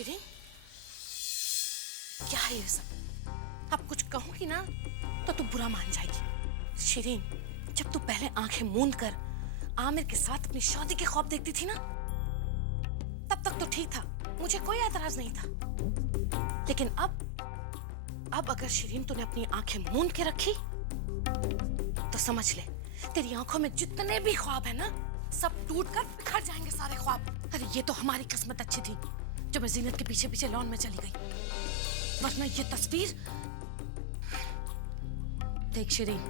शिरीन, क्या है ये सब? अब कुछ कहूंगी ना तो तू बुरा मान जाएगी। शिरीन, जब तू पहले आंखें मूंद कर आमिर के साथ अपनी शादी के ख्वाब देखती थी ना, तब तक तो ठीक था, मुझे कोई एतराज नहीं था। लेकिन अब अगर शिरीन तूने अपनी आंखें मूंद के रखी तो समझ ले, तेरी आंखों में जितने भी ख्वाब है ना, सब टूटकर बिखर जाएंगे सारे ख्वाब। अरे ये तो हमारी किस्मत अच्छी थी जो मैं जीनत के पीछे पीछे लॉन में चली गई, वरना ये तस्वीर। देख शिरीन,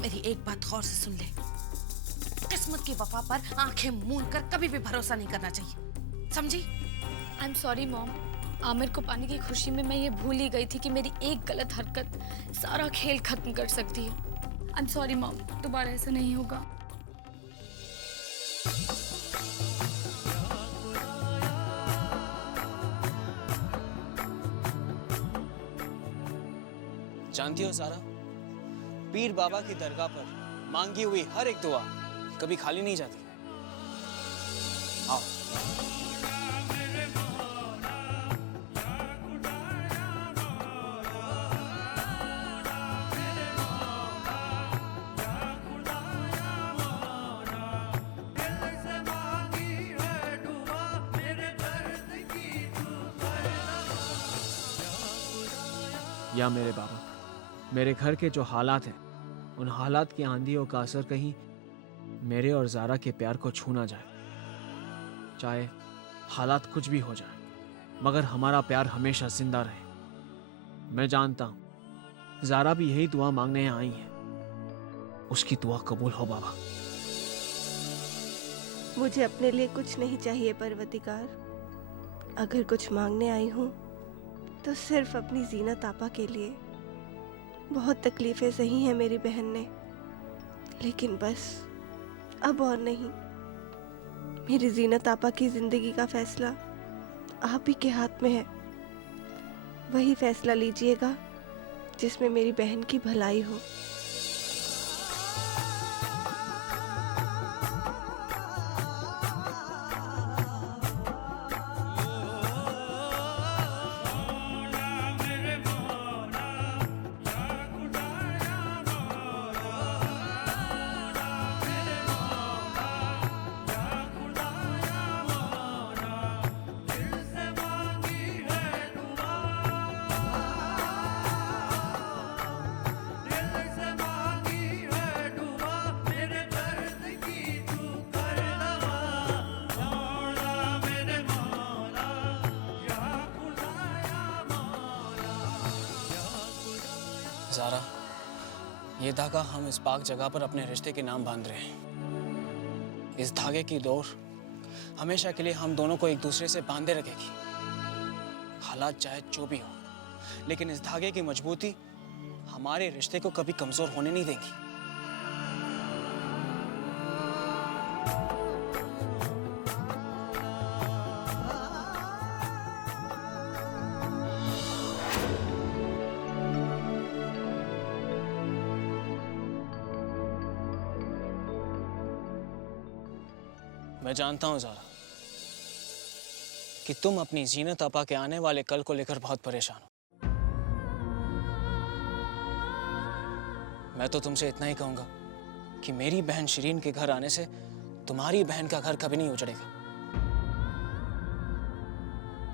मेरी एक बात गौर से सुन ले, किस्मत की वफा पर आंखें मूंद कर कभी भी भरोसा नहीं करना चाहिए, समझी? I am sorry mom, Aamir को पाने की खुशी में मैं ये भूल ही गई थी कि मेरी एक गलत हरकत सारा खेल खत्म कर सकती है। आई एम सॉरी मॉम, दोबारा ऐसा नहीं होगा। जानती हो सारा, पीर बाबा की दरगाह पर मांगी हुई हर एक दुआ कभी खाली नहीं जाती। आओ। या मेरे बाबा, मेरे घर के जो हालात हैं, उन हालात की आंधियों का असर कहीं मेरे और ज़ारा के प्यार को छू ना जाए। चाहे हालात कुछ भी हो जाए, मगर हमारा प्यार हमेशा जिंदा रहे। मैं जानता हूं ज़ारा भी यही दुआ मांगने यहाँ आई है। उसकी दुआ कबूल हो बाबा। मुझे अपने लिए कुछ नहीं चाहिए परवरदिगार। अगर कुछ मांगने आई हूँ तो सिर्फ अपनी जीनत आपा के लिए। बहुत तकलीफें सही हैं मेरी बहन ने, लेकिन बस अब और नहीं। मेरी जीनत आपा की जिंदगी का फैसला आप ही के हाथ में है। वही फैसला लीजिएगा जिसमें मेरी बहन की भलाई हो। ज़ारा, ये धागा हम इस पाक जगह पर अपने रिश्ते के नाम बांध रहे हैं। इस धागे की डोर हमेशा के लिए हम दोनों को एक दूसरे से बांधे रखेगी। हालात चाहे जो भी हो, लेकिन इस धागे की मजबूती हमारे रिश्ते को कभी कमजोर होने नहीं देगी। मैं जानता हूं ज़ारा कि तुम अपनी जीनत आपा के आने वाले कल को लेकर बहुत परेशान हो। मैं तो तुमसे इतना ही कहूंगा कि मेरी बहन शिरीन के घर आने से तुम्हारी बहन का घर कभी नहीं उजड़ेगा।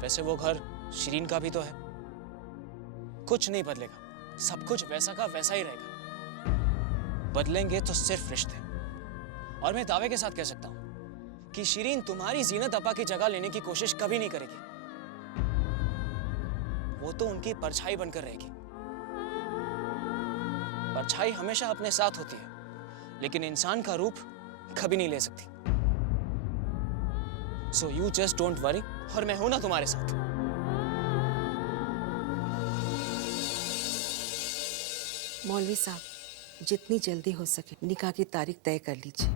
वैसे वो घर शिरीन का भी तो है। कुछ नहीं बदलेगा, सब कुछ वैसा का वैसा ही रहेगा। बदलेंगे तो सिर्फ रिश्ते। और मैं दावे के साथ कह सकता हूं कि शिरीन तुम्हारी जीनत आपा की जगह लेने की कोशिश कभी नहीं करेगी। वो तो उनकी परछाई बनकर रहेगी। परछाई हमेशा अपने साथ होती है, लेकिन इंसान का रूप कभी नहीं ले सकती। So you just don't worry, और मैं हूं ना तुम्हारे साथ। मौलवी साहब, जितनी जल्दी हो सके निकाह की तारीख तय कर लीजिए।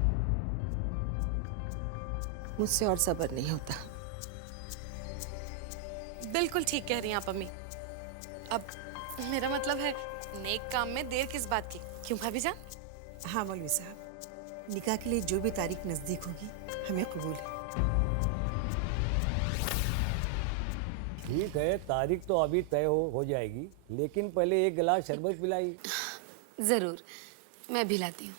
मुझसे और सब्र नहीं होता। बिल्कुल ठीक कह रही हैं आप अम्मी। अब मेरा मतलब है, नेक काम में देर किस बात की, क्यों भाभी जान? हाँ मौलवी साहब, निकाह के लिए जो भी तारीख नजदीक होगी हमें कबूल है। ठीक है, तारीख तो अभी तय हो जाएगी, लेकिन पहले एक गिलास शरबत पिलाई। जरूर, मैं भी लाती हूँ।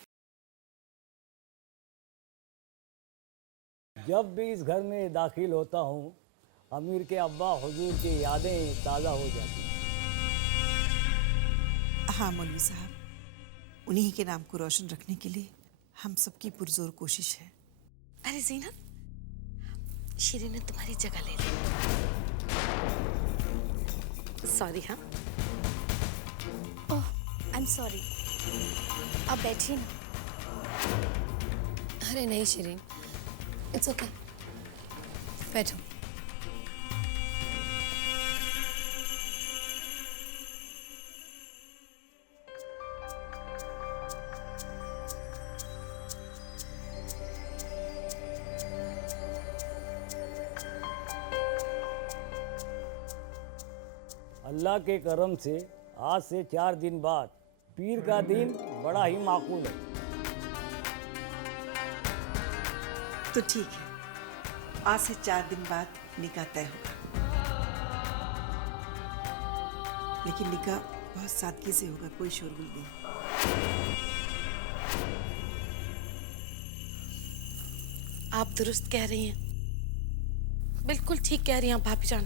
जब भी इस घर में दाखिल होता हूँ, अमीर के अब्बा हुजूर की यादें ताज़ा हो जाती हैं। हाँ मौलवी साहब, उन्हीं के नाम को रोशन रखने के लिए हम सबकी पुरजोर कोशिश है। अरे जीनत, शिरीन ने तुम्हारी जगह ले ली। सॉरी। हाँ, ओह आई एम सॉरी। आप बैठिए ना। अरे नहीं शिरीन, इट्स ओके, बैठो। अल्लाह के करम से आज से 4 दिन बाद पीर का दिन बड़ा ही माकूल है। तो ठीक है, आज से 4 दिन बाद निकाह तय होगा, लेकिन निकाह बहुत सादगी से होगा, कोई शोरगुल नहीं। आप दुरुस्त कह रही हैं, बिल्कुल ठीक कह रही हैं भाभी जान।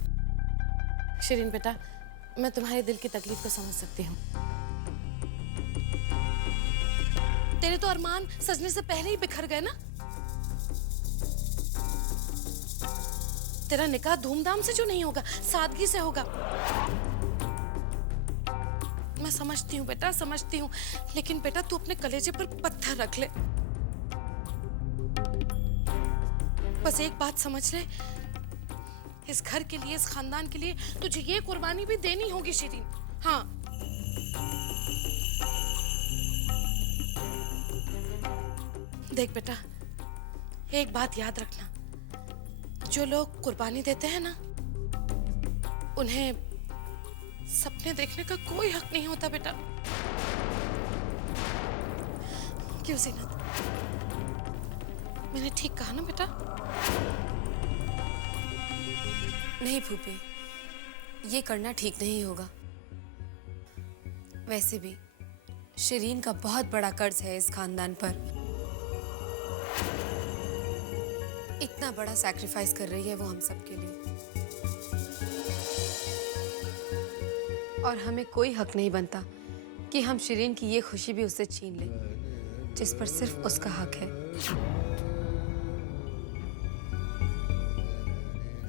शिरीन बेटा, मैं तुम्हारे दिल की तकलीफ को समझ सकती हूँ। तेरे तो अरमान सजने से पहले ही बिखर गए ना। तेरा निकाह धूमधाम से जो नहीं होगा, सादगी से होगा। मैं समझती हूँ बेटा, समझती हूँ, लेकिन बेटा तू अपने कलेजे पर पत्थर रख ले। बस एक बात समझ ले, इस घर के लिए, इस खानदान के लिए तुझे ये कुर्बानी भी देनी होगी शिरीन। हाँ, देख बेटा, एक बात याद रखना, जो लोग कुर्बानी देते हैं ना, उन्हें सपने देखने का कोई हक नहीं होता बेटा। क्यों जीनत, मैंने ठीक कहा ना बेटा? नहीं फूफी, ये करना ठीक नहीं होगा। वैसे भी शिरीन का बहुत बड़ा कर्ज है इस खानदान पर। इतना बड़ा सैक्रिफाइस कर रही है वो हम सबके लिए, और हमें कोई हक नहीं बनता कि हम शिरीन की ये खुशी भी उससे छीन लें, जिस पर सिर्फ उसका हक है।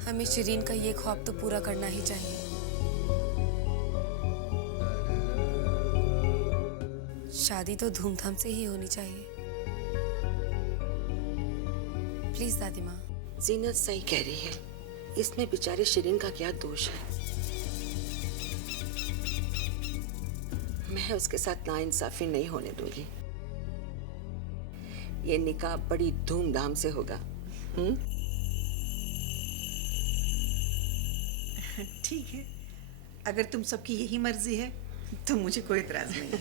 हमें शिरीन का ये ख्वाब तो पूरा करना ही चाहिए। शादी तो धूमधाम से ही होनी चाहिए। प्लीज दादी माँ। जीनत सही कह रही है, इसमें बेचारी शिरीन का क्या दोष है। मैं उसके साथ नाइंसाफी नहीं होने दूंगी। ये निकाह बड़ी धूमधाम से होगा। ठीक है, अगर तुम सबकी यही मर्जी है तो मुझे कोई इतराज नहीं है।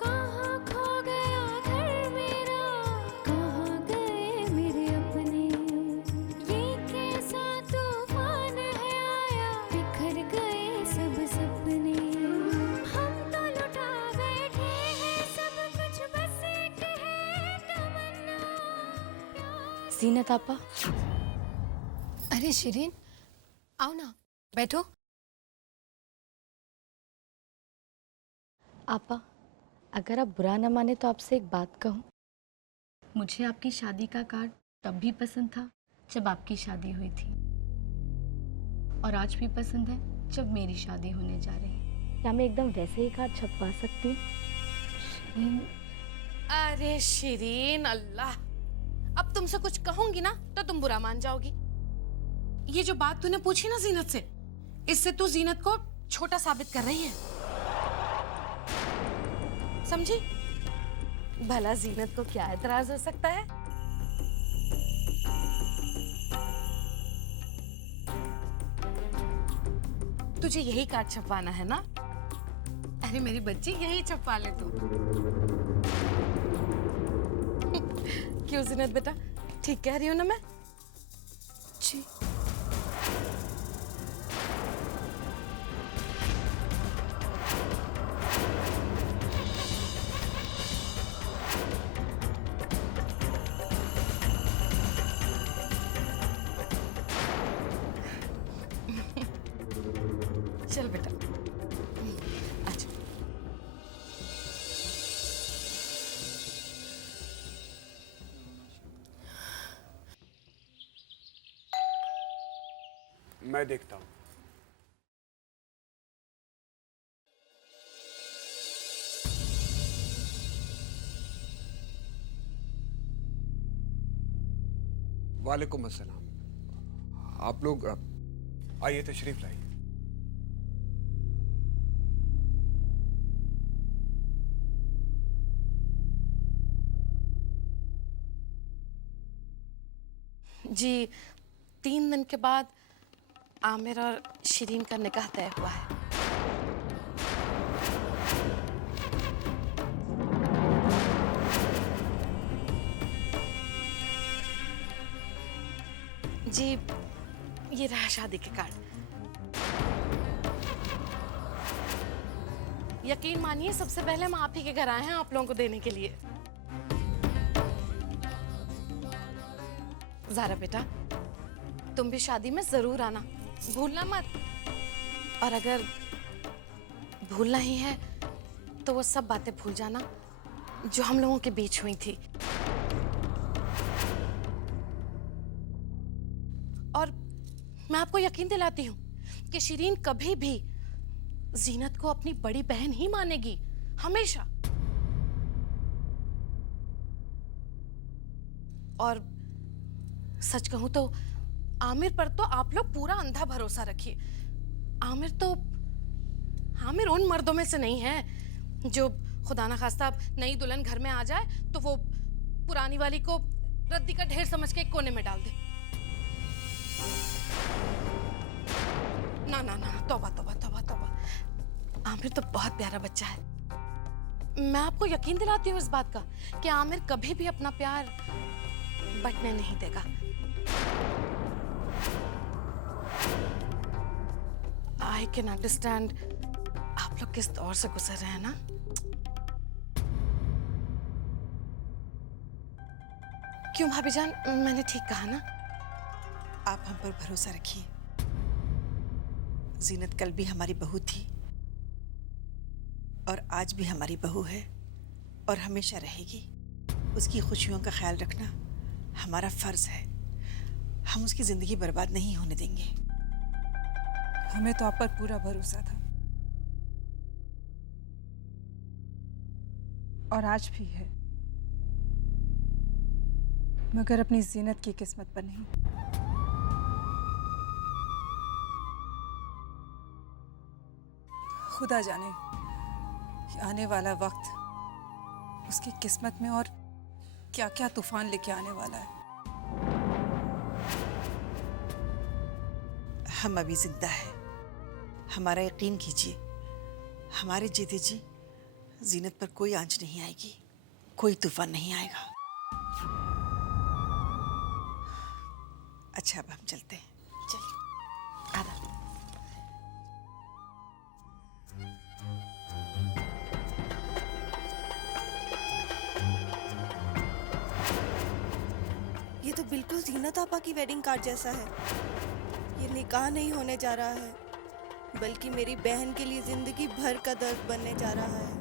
कहाँ खो गया घर मेरा, कहाँ गए मेरे अपने, ये कैसा तूफान है आया, बिखर गए सब सपने। हम तो लुटा बैठे हैं सब कुछ, बस एक है तमन्ना। जीनत आपा। अरे शिरीन, आओ ना, बैठो। आपा, अगर आप बुरा न माने तो आपसे एक बात कहूँ। मुझे आपकी शादी का कार्ड तब भी पसंद था जब आपकी शादी हुई थी, और आज भी पसंद है जब मेरी शादी होने जा रही है। क्या मैं एकदम वैसे ही कार्ड छपवा सकती हूँ? शिरीन। अरे शिरीन, अल्लाह, अब तुमसे कुछ कहूंगी ना तो तुम बुरा मान जाओगी। ये जो बात तूने पूछी ना जीनत से, इससे तू जीनत को छोटा साबित कर रही है, समझी? भला जीनत को क्या एतराज हो सकता है? तुझे यही कार्ड छपवाना है ना? अरे मेरी बच्ची, यही छपवा ले तू। क्यों जीनत बेटा, ठीक कह रही हूँ ना मैं? जी चल बेटा, अच्छा। मैं देखता हूँ। वालेकुम अस्सलाम। आप लोग आइए, तशरीफ लाइए। जी, 3 दिन के बाद आमिर और शिरीन का निकाह तय हुआ है। जी, ये रहा शादी के कार्ड। यकीन मानिए, सबसे पहले हम आप ही के घर आए हैं आप लोगों को देने के लिए। ज़ारा बेटा, तुम भी शादी में जरूर आना, भूलना मत। और अगर भूलना ही है तो वो सब बातें भूल जाना जो हम लोगों के बीच हुई थी। और मैं आपको यकीन दिलाती हूँ कि शिरीन कभी भी जीनत को अपनी बड़ी बहन ही मानेगी, हमेशा। और सच कहूं तो आमिर पर तो आप लोग पूरा अंधा भरोसा रखिए। आमिर उन मर्दों में से नहीं है जो खुदा ना खास्ता नई दुल्हन घर में आ जाए तो वो पुरानी वाली को रद्दी का ढेर समझ के एक कोने में डाल दे। ना ना ना, तौबा तौबा तौबा तौबा। आमिर तो बहुत प्यारा बच्चा है। मैं आपको यकीन दिलाती हूँ इस बात का कि आमिर कभी भी अपना प्यार बंटने नहीं देगा। आई कैन अंडरस्टैंड आप लोग किस दौर से गुजर रहे हैं ना। क्यों भाभी जान, मैंने ठीक कहा ना? आप हम पर भरोसा रखिए। जीनत कल भी हमारी बहू थी और आज भी हमारी बहू है और हमेशा रहेगी। उसकी खुशियों का ख्याल रखना हमारा फर्ज है। हम उसकी जिंदगी बर्बाद नहीं होने देंगे। हमें तो आप पर पूरा भरोसा था और आज भी है, मगर अपनी जीनत की किस्मत पर नहीं। खुदा जाने कि आने वाला वक्त उसकी किस्मत में और क्या क्या तूफान लेके आने वाला है। हम अभी जिंदा हैं, हमारा यकीन कीजिए। हमारे जीते जी जीनत पर कोई आंच नहीं आएगी, कोई तूफान नहीं आएगा। अच्छा, अब हम चलते हैं। चलिए, आदा। ये तो बिल्कुल जीनत आपा की वेडिंग कार्ड जैसा है। ये निकाह नहीं होने जा रहा है, बल्कि मेरी बहन के लिए जिंदगी भर का दर्द बनने जा रहा है।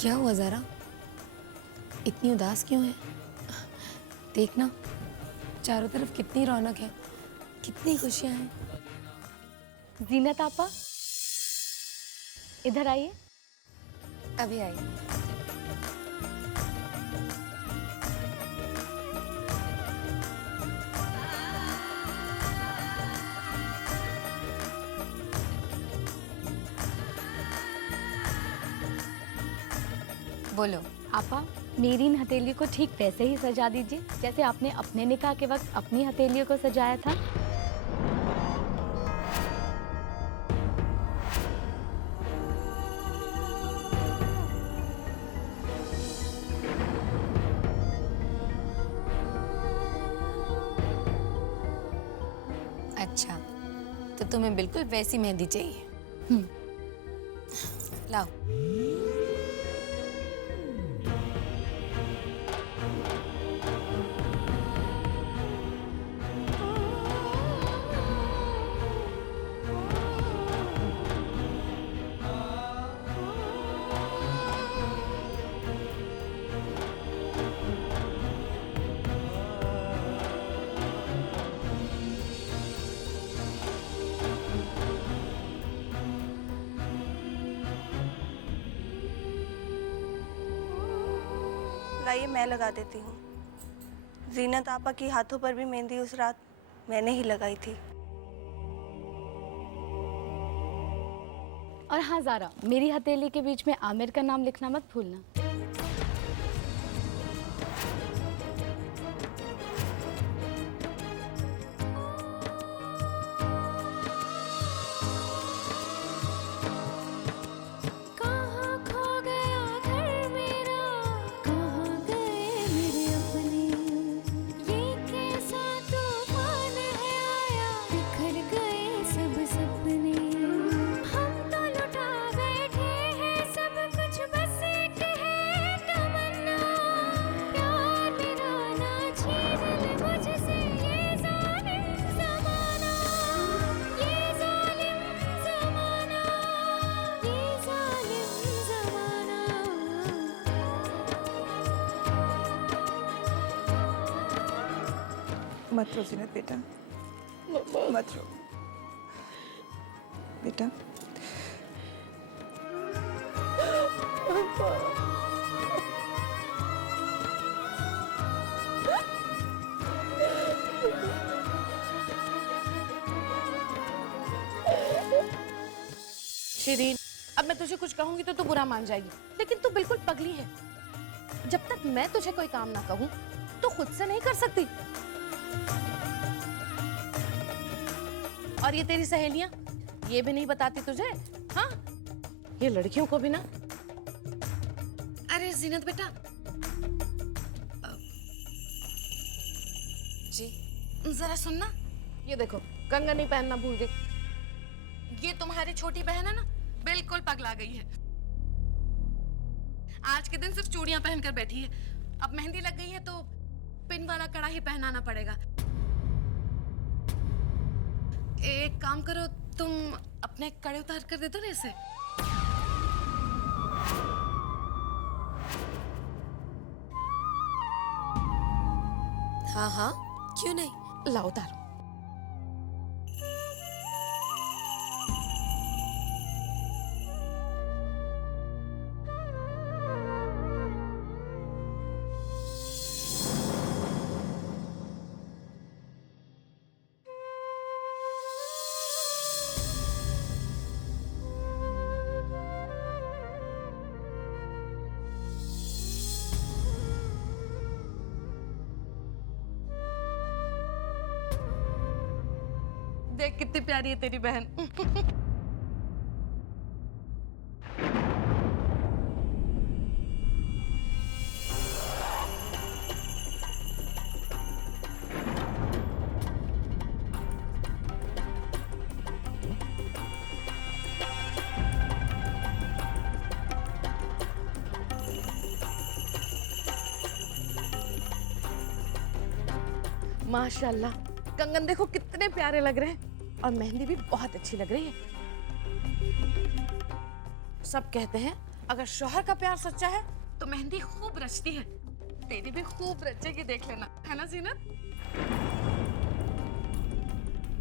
क्या हुआ ज़ारा? इतनी उदास क्यों है? देखना, चारों तरफ कितनी रौनक है, कितनी खुशियां हैं। जीनत आपा, इधर आइए। अभी आई। बोलो। आपा, मेरी इन हथेलियों को ठीक वैसे ही सजा दीजिए जैसे आपने अपने निकाह के वक्त अपनी हथेलियों को सजाया था। अच्छा, तो तुम्हें बिल्कुल वैसी मेहंदी चाहिए। लाओ। लाइए मैं लगा देती हूँ। जीनत आपा की हाथों पर भी मेहंदी उस रात मैंने ही लगाई थी। और हाँ ज़ारा, मेरी हथेली के बीच में आमिर का नाम लिखना मत भूलना। कहाँ खो गया घर मेरा, कहाँ गए मेरे अपने, ये कैसा तूफान है आया, बिखर गए सब सपने। हम तो लुटा बैठे हैं सब कुछ, बस एक है तमन्ना, प्यार मेरा ना छीन ले मुझसे ये जालिम ज़माना, ये जालिम ज़माना, ये जालिम ज़माना। मत रो जीनत बेटा, मत रो बेटा। शिरीन, अब मैं तुझे कुछ कहूंगी तो तू बुरा मान जाएगी, लेकिन तू बिल्कुल पगली है। जब तक मैं तुझे कोई काम ना कहूं तो खुद से नहीं कर सकती। और ये तेरी सहेलियां ये भी नहीं बताती तुझे? हाँ, ये लड़कियों को भी ना। अरे जीनत बेटा, जी। जरा सुनना, ये देखो कंगन नहीं पहनना भूल गई। ये तुम्हारी छोटी बहन है ना, बिल्कुल पगला गई है। आज के दिन सिर्फ चूड़ियां पहनकर बैठी है। अब मेहंदी लग गई है तो पिन वाला कड़ा ही पहनाना पड़ेगा। एक काम करो, तुम अपने कड़े उतार कर दे दो ना इसे। हाँ हाँ, क्यों नहीं, लाओ उतारो। देख कितनी प्यारी है तेरी बहन। माशाल्लाह, कंगन देखो कितने प्यारे लग रहे हैं और मेहंदी भी बहुत अच्छी लग रही है। सब कहते हैं अगर शौहर का प्यार सच्चा है तो मेहंदी खूब रचती है। तेरी भी खूब रचेगी, देख लेना, है ना जीनत?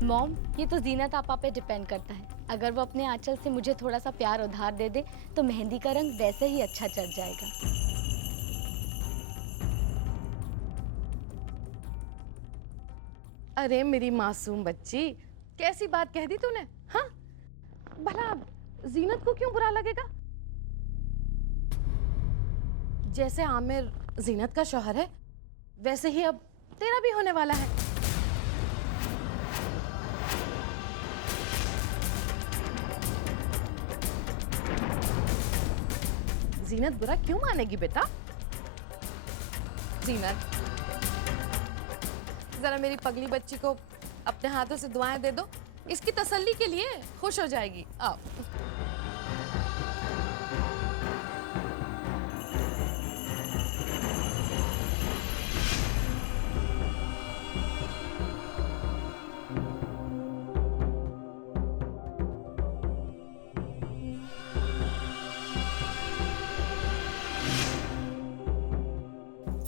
मॉम, ये तो जीनत आपा पे डिपेंड करता है। अगर वो अपने आंचल से मुझे थोड़ा सा प्यार उधार दे दे तो मेहंदी का रंग वैसे ही अच्छा चढ़ जाएगा। अरे मेरी मासूम बच्ची, कैसी बात कह दी तूने? हाँ, भला जीनत को क्यों बुरा लगेगा? जैसे आमिर जीनत का शौहर है, वैसे ही अब तेरा भी होने वाला है। जीनत बुरा क्यों मानेगी बेटा? जीनत, जरा मेरी पगली बच्ची को अपने हाथों से दुआएं दे दो, इसकी तसल्ली के लिए खुश हो जाएगी। आप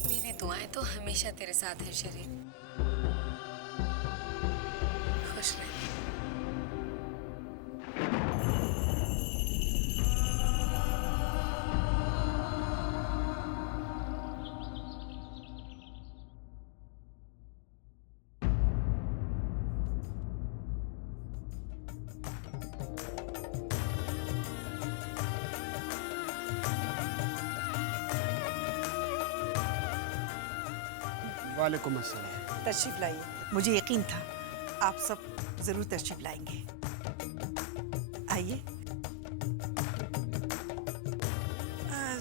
मेरी दुआएं तो हमेशा तेरे साथ है शरीर। खुश रह। वालेकुम अस्सलाम। तशरीफ लाइए, मुझे यकीन था आप सब जरूर तशरीफ लाएंगे। आइए।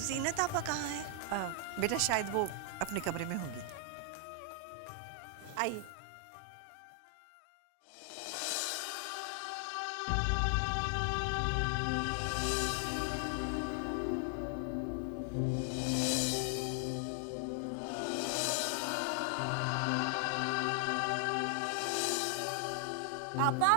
जीनत आपा कहाँ है? बेटा शायद वो अपने कमरे में होंगी। आइए। आपा,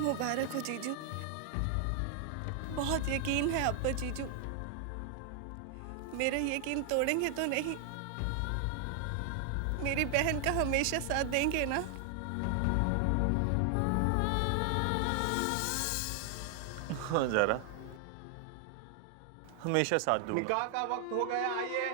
मुबारक हो जीजू। बहुत यकीन है अब्बा जीजू। मेरा यकीन तोड़ेंगे तो नहीं? मेरी बहन का हमेशा साथ देंगे ना? हाँ ज़रा, हमेशा साथ दूंगा। निकाह का वक्त हो गया, आइए।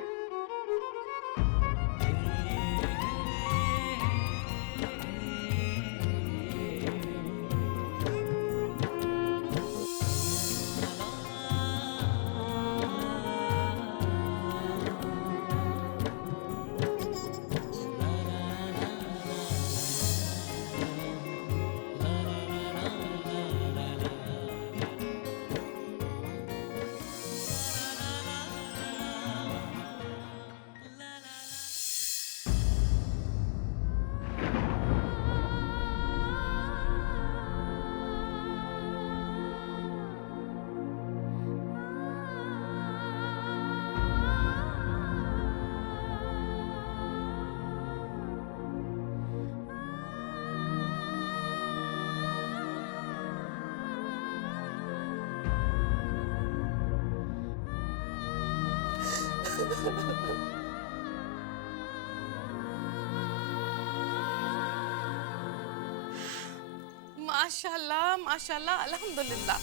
माशाल्लाह माशाल्लाह, अल्हम्दुलिल्लाह।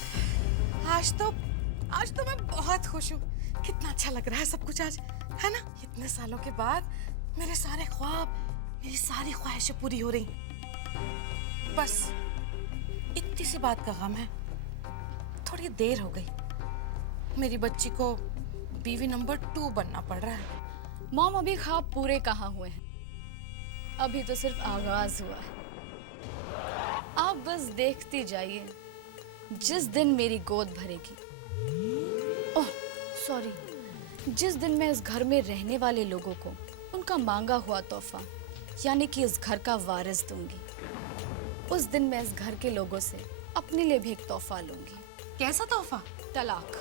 आज तो मैं बहुत खुश हूँ। कितना अच्छा लग रहा है सब कुछ आज, है ना? इतने सालों के बाद मेरे सारे ख्वाब, मेरी सारी ख्वाहिशें पूरी हो रही। बस इतनी सी बात का गम है, थोड़ी देर हो गई। मेरी बच्ची को बीवी नंबर 2 बनना पड़ रहा है। मॉम, अभी ख्वाब पूरे कहाँ हुए हैं? अभी तो सिर्फ आगाज हुआ है। आप बस देखती जाइए, जिस दिन मेरी गोद भरेगी। ओह सॉरी, जिस दिन मैं इस घर में रहने वाले लोगों को उनका मांगा हुआ तोहफा यानी कि इस घर का वारिस दूंगी, उस दिन मैं इस घर के लोगों से अपने लिए भी एक तोहफा लूंगी। कैसा तोहफा? तलाक।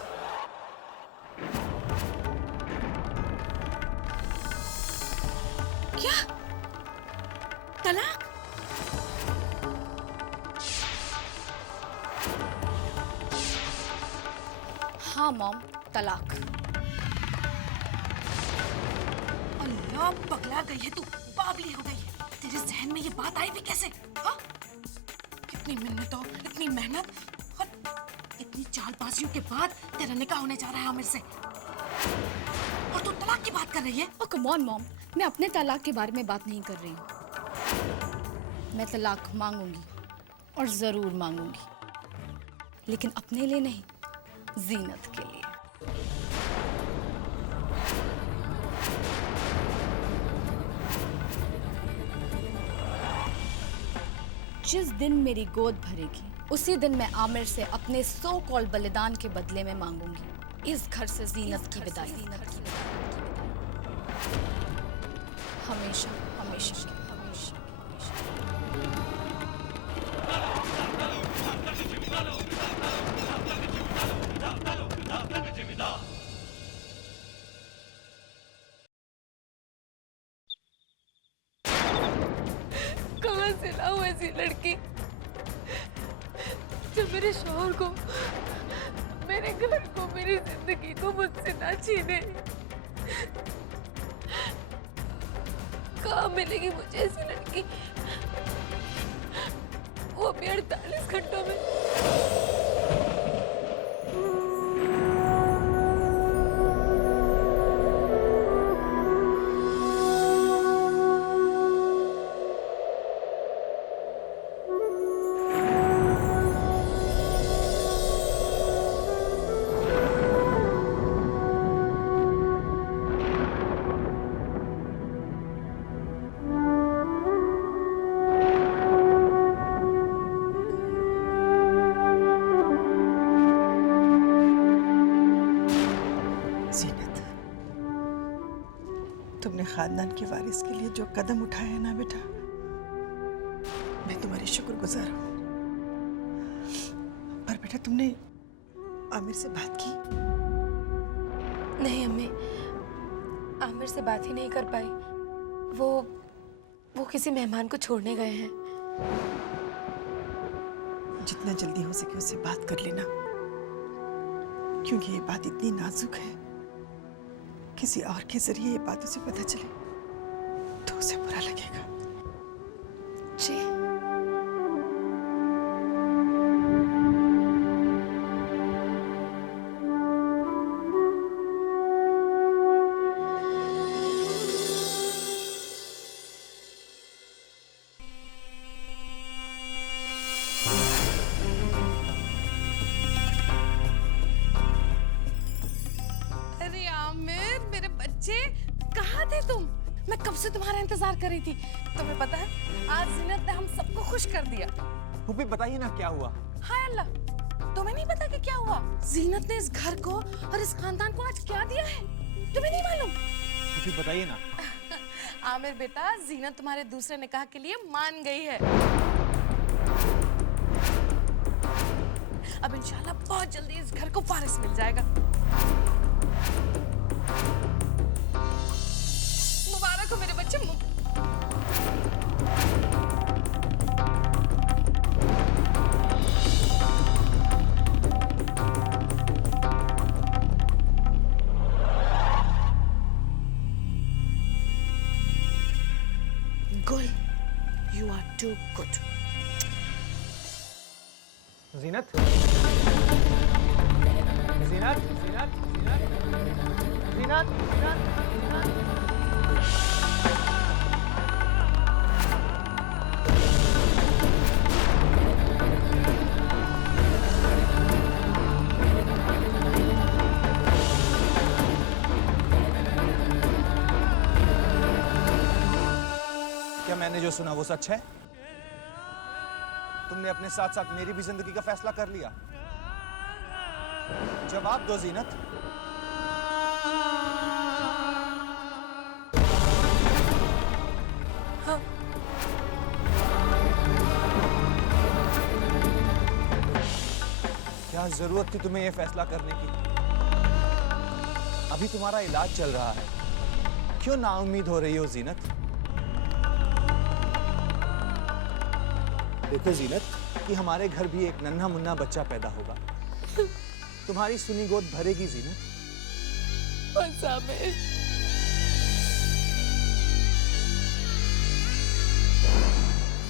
क्या? तलाक? हाँ मॉम, तलाक। अल्लाह, पगला गई है तू, पागली हो गई है। तेरे जहन में ये बात आई भी कैसे? हाँ? इतनी मिन्नतों, इतनी मेहनत और इतनी चालबाजियों के बाद तेरा निकाह होने जा रहा है आमिर से, और तू तलाक की बात कर रही है? ओ कम ऑन मॉम, मैं अपने तलाक के बारे में बात नहीं कर रही हूँ। मैं तलाक मांगूंगी और जरूर मांगूंगी, लेकिन अपने लिए नहीं, जीनत के लिए। जिस दिन मेरी गोद भरेगी उसी दिन मैं आमिर से अपने सो कॉल बलिदान के बदले में मांगूंगी इस घर से जीनत की विदाई। हमेशा हमेशा हमेशा। कहाँ से लाऊं ऐसी लड़की जो मेरे शौहर को, मेरे घर को, मेरी जिंदगी को मुझसे ना छीने। कहाँ मिलेगी मुझे ऐसी लड़की, वो भी 48 घंटों में। तुमने खानदान के वारिस के लिए जो कदम उठाए हैं ना बेटा, मैं तुम्हारी शुक्रगुजार हूँ। पर बेटा, तुमने आमिर से बात की? नहीं अम्मी, आमिर से बात ही नहीं कर पाई। वो किसी मेहमान को छोड़ने गए हैं। जितना जल्दी हो सके उससे बात कर लेना, क्योंकि ये बात इतनी नाजुक है, किसी और के जरिए ये बात उसे पता चले तो उसे बुरा लगेगा। जी। अरे आमिर, मेरे बच्चे, कहाँ थे तुम? मैं कब से तुम्हारा इंतजार कर रही थी। तुम्हें पता है, आज जीनत ने हम सबको खुश कर दिया। फूफी बताइए ना क्या हुआ? हाय अल्लाह, तुम्हें नहीं पता कि क्या हुआ? जीनत ने इस घर को और इस खानदान को आज क्या दिया है, तुम्हें नहीं मालूम? फूफी बताइए ना। आमिर बेटा, जीनत तुम्हारे दूसरे निकाह के लिए मान गई है। अब इंशाल्लाह बहुत जल्दी इस घर को वारिस मिल जाएगा। मुबारक हो मेरे बच्चे। गुल, you are too good. जीनत, जीनत, जीनत, जीनत, जीनत, जीनत। क्या मैंने जो सुना वो सच है? तुमने अपने साथ साथ मेरी भी जिंदगी का फैसला कर लिया? जवाब दो जीनत। क्या जरूरत थी तुम्हें ये फैसला करने की? अभी तुम्हारा इलाज चल रहा है, क्यों नाउम्मीद हो रही हो जीनत? देखो जीनत, कि हमारे घर भी एक नन्हा मुन्ना बच्चा पैदा होगा, तुम्हारी सुनी गोद भरेगी जीनत। बस आमिर,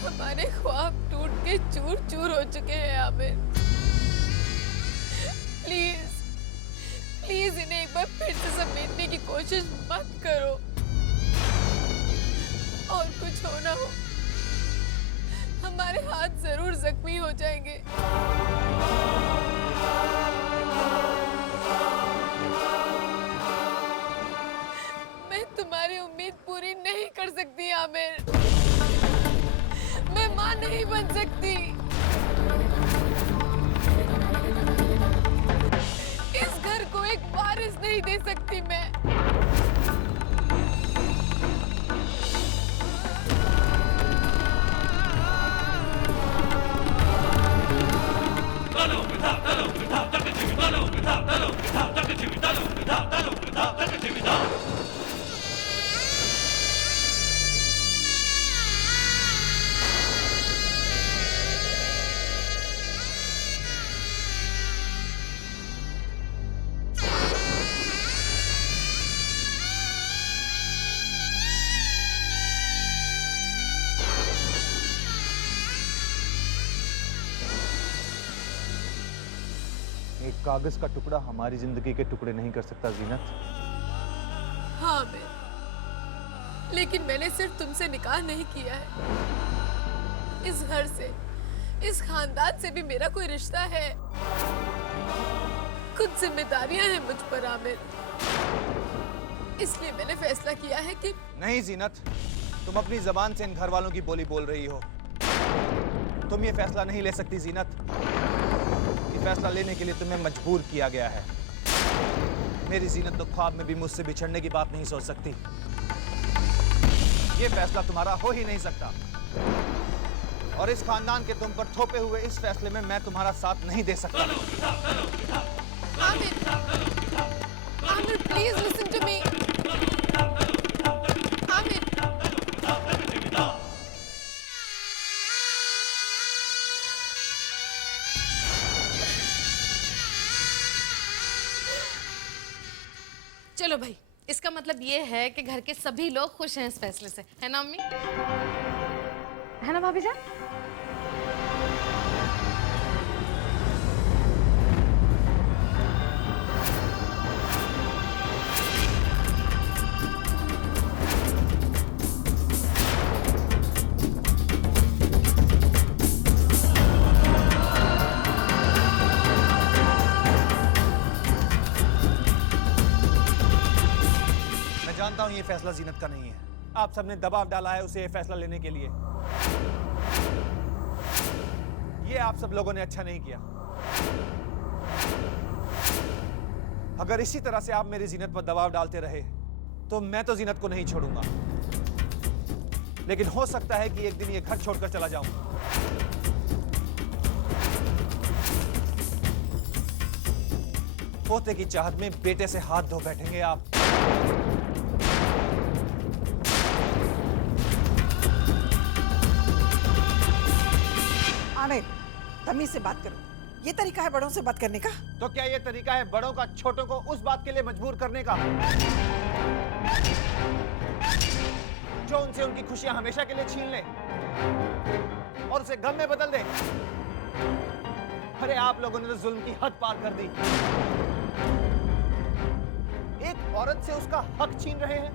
हमारे ख्वाब टूट के चूर चूर हो चुके हैं आमिर। प्लीज प्लीज इन्हें एक बार फिर से समेटने की कोशिश मत करो। और कुछ हो ना हो, हमारे हाथ जरूर जख्मी हो जाएंगे। मैं तुम्हारी उम्मीद पूरी नहीं कर सकती आमिर, मैं मां नहीं बन सकती। इस घर को एक वारिस नहीं दे सकती मैं। एक कागज का टुकड़ा हमारी जिंदगी के टुकड़े नहीं कर सकता जीनत। हाँ मैं, लेकिन मैंने सिर्फ तुमसे निकाह नहीं किया है, इस घर से, इस खानदान से भी मेरा कोई रिश्ता है। कुछ जिम्मेदारियां हैं मुझ पर आमिर, इसलिए मैंने फैसला किया है कि नहीं जीनत, तुम अपनी जबान से इन घर वालों की बोली बोल रही हो। तुम ये फैसला नहीं ले सकती जीनत। ये फैसला लेने के लिए तुम्हें मजबूर किया गया है। मेरी जीनत तो ख्वाब में भी मुझसे बिछड़ने की बात नहीं सोच सकती। ये फैसला तुम्हारा हो ही नहीं सकता, और इस खानदान के तुम पर थोपे हुए इस फैसले में मैं तुम्हारा साथ नहीं दे सकता। Aamir, Aamir please listen to me. Aamir, चलो भाई, इसका मतलब ये है कि घर के सभी लोग खुश हैं इस फैसले से, है ना अम्मी? है ना भाभी जान? जानता हूं ये फैसला जीनत का नहीं है। आप सबने दबाव डाला है उसे ये फैसला लेने के लिए। ये आप सब लोगों ने अच्छा नहीं किया। अगर इसी तरह से आप मेरी जीनत पर दबाव डालते रहे तो मैं तो जीनत को नहीं छोड़ूंगा, लेकिन हो सकता है कि एक दिन ये घर छोड़कर चला जाऊं। पोते की चाहत में बेटे से हाथ धो बैठेंगे आप। आमिर, तमीज से बात करो। ये तरीका है बड़ों से बात करने का? तो क्या ये तरीका है बड़ों का छोटों को उस बात के लिए मजबूर करने का जो उनसे उनकी खुशियां हमेशा के लिए छीन ले और उसे गम में बदल दे? अरे आप लोगों ने तो जुल्म की हद पार कर दी। एक औरत से उसका हक छीन रहे हैं,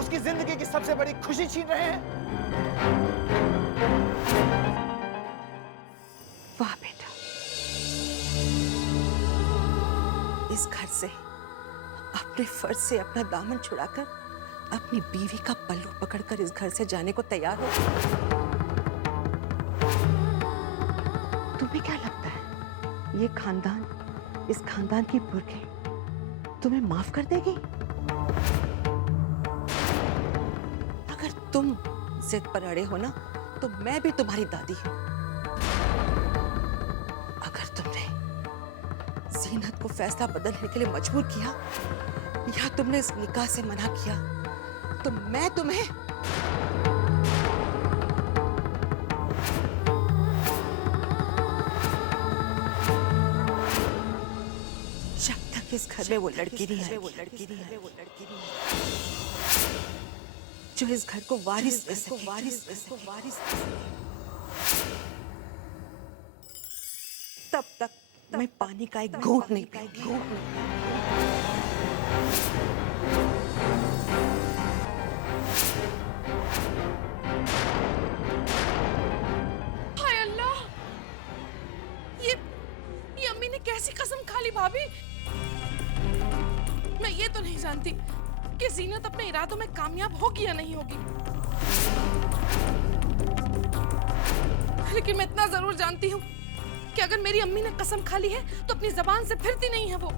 उसकी जिंदगी की सबसे बड़ी खुशी छीन रहे हैं। वाह बेटा, इस घर से अपने फर्ज से अपना दामन छुड़ाकर अपनी बीवी का पल्लू पकड़कर इस घर से जाने को तैयार हो। तुम्हें क्या लगता है ये खानदान, इस खानदान की पुरखें तुम्हें माफ कर देगी? अगर तुम जिद पर अड़े हो ना, तो मैं भी तुम्हारी दादी हूं। जीनत को फैसला बदलने के लिए मजबूर किया या तुमने इस निकाह से मना किया तो मैं तुम्हें जब तक इस घर में वो लड़की नहीं है जो इस घर को वारिस दे सके, तब तक मैं पानी का एक घूंट नहीं पीऊंगी। हाय अल्लाह, ये अम्मी ने कैसी कसम खा ली भाभी। मैं ये तो नहीं जानती कि जीनत अपने इरादों में कामयाब होगी या नहीं होगी, लेकिन मैं इतना जरूर जानती हूँ कि अगर मेरी अम्मी ने कसम खा ली है तो अपनी जबान से फिरती नहीं है वो।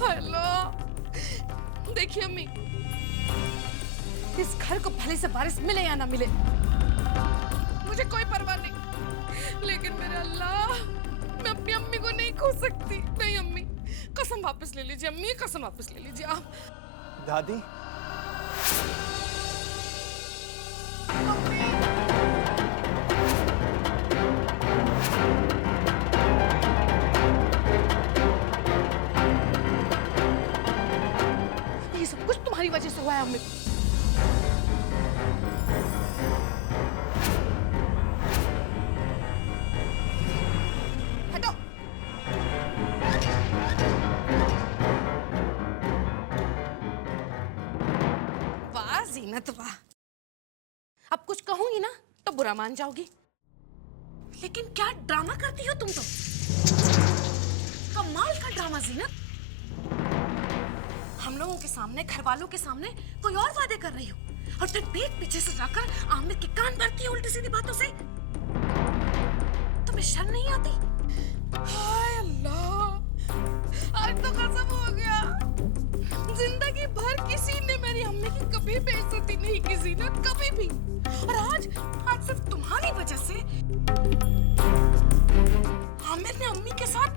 हाय अल्लाह, देखिए अम्मी, इस घर को भले से बारिश मिले या ना मिले मुझे कोई परवाह नहीं, लेकिन मेरे अल्लाह, मैं अपनी अम्मी को नहीं खो सकती। नहीं अम्मी, कसम वापस ले लीजिए अम्मी, कसम वापस ले लीजिए आप। दादी, ये सब कुछ तुम्हारी वजह से हुआ है अम्मी। हटो। वाह जीनत वाह, अब कुछ कहूंगी ना तो बुरा मान जाओगी, लेकिन क्या ड्रामा करती हो तुम तो, कमाल का ड्रामा जीनत। हम लोगों के सामने, घर वालों के सामने कोई और वादे कर रही हो और फिर पीठ पीछे से जाकर आमिर के कान भरती है उल्टी सीधी बातों से। तुम्हें शर्म नहीं आती? हाय अल्लाह, आज तो खत्म हो गया। जिंदगी भर किसी ने मेरी अम्मी की कभी बेइज्जती नहीं की जीनत, कभी भी। और आज सिर्फ तुम्हारी वजह से आमिर ने अम्मी के साथ,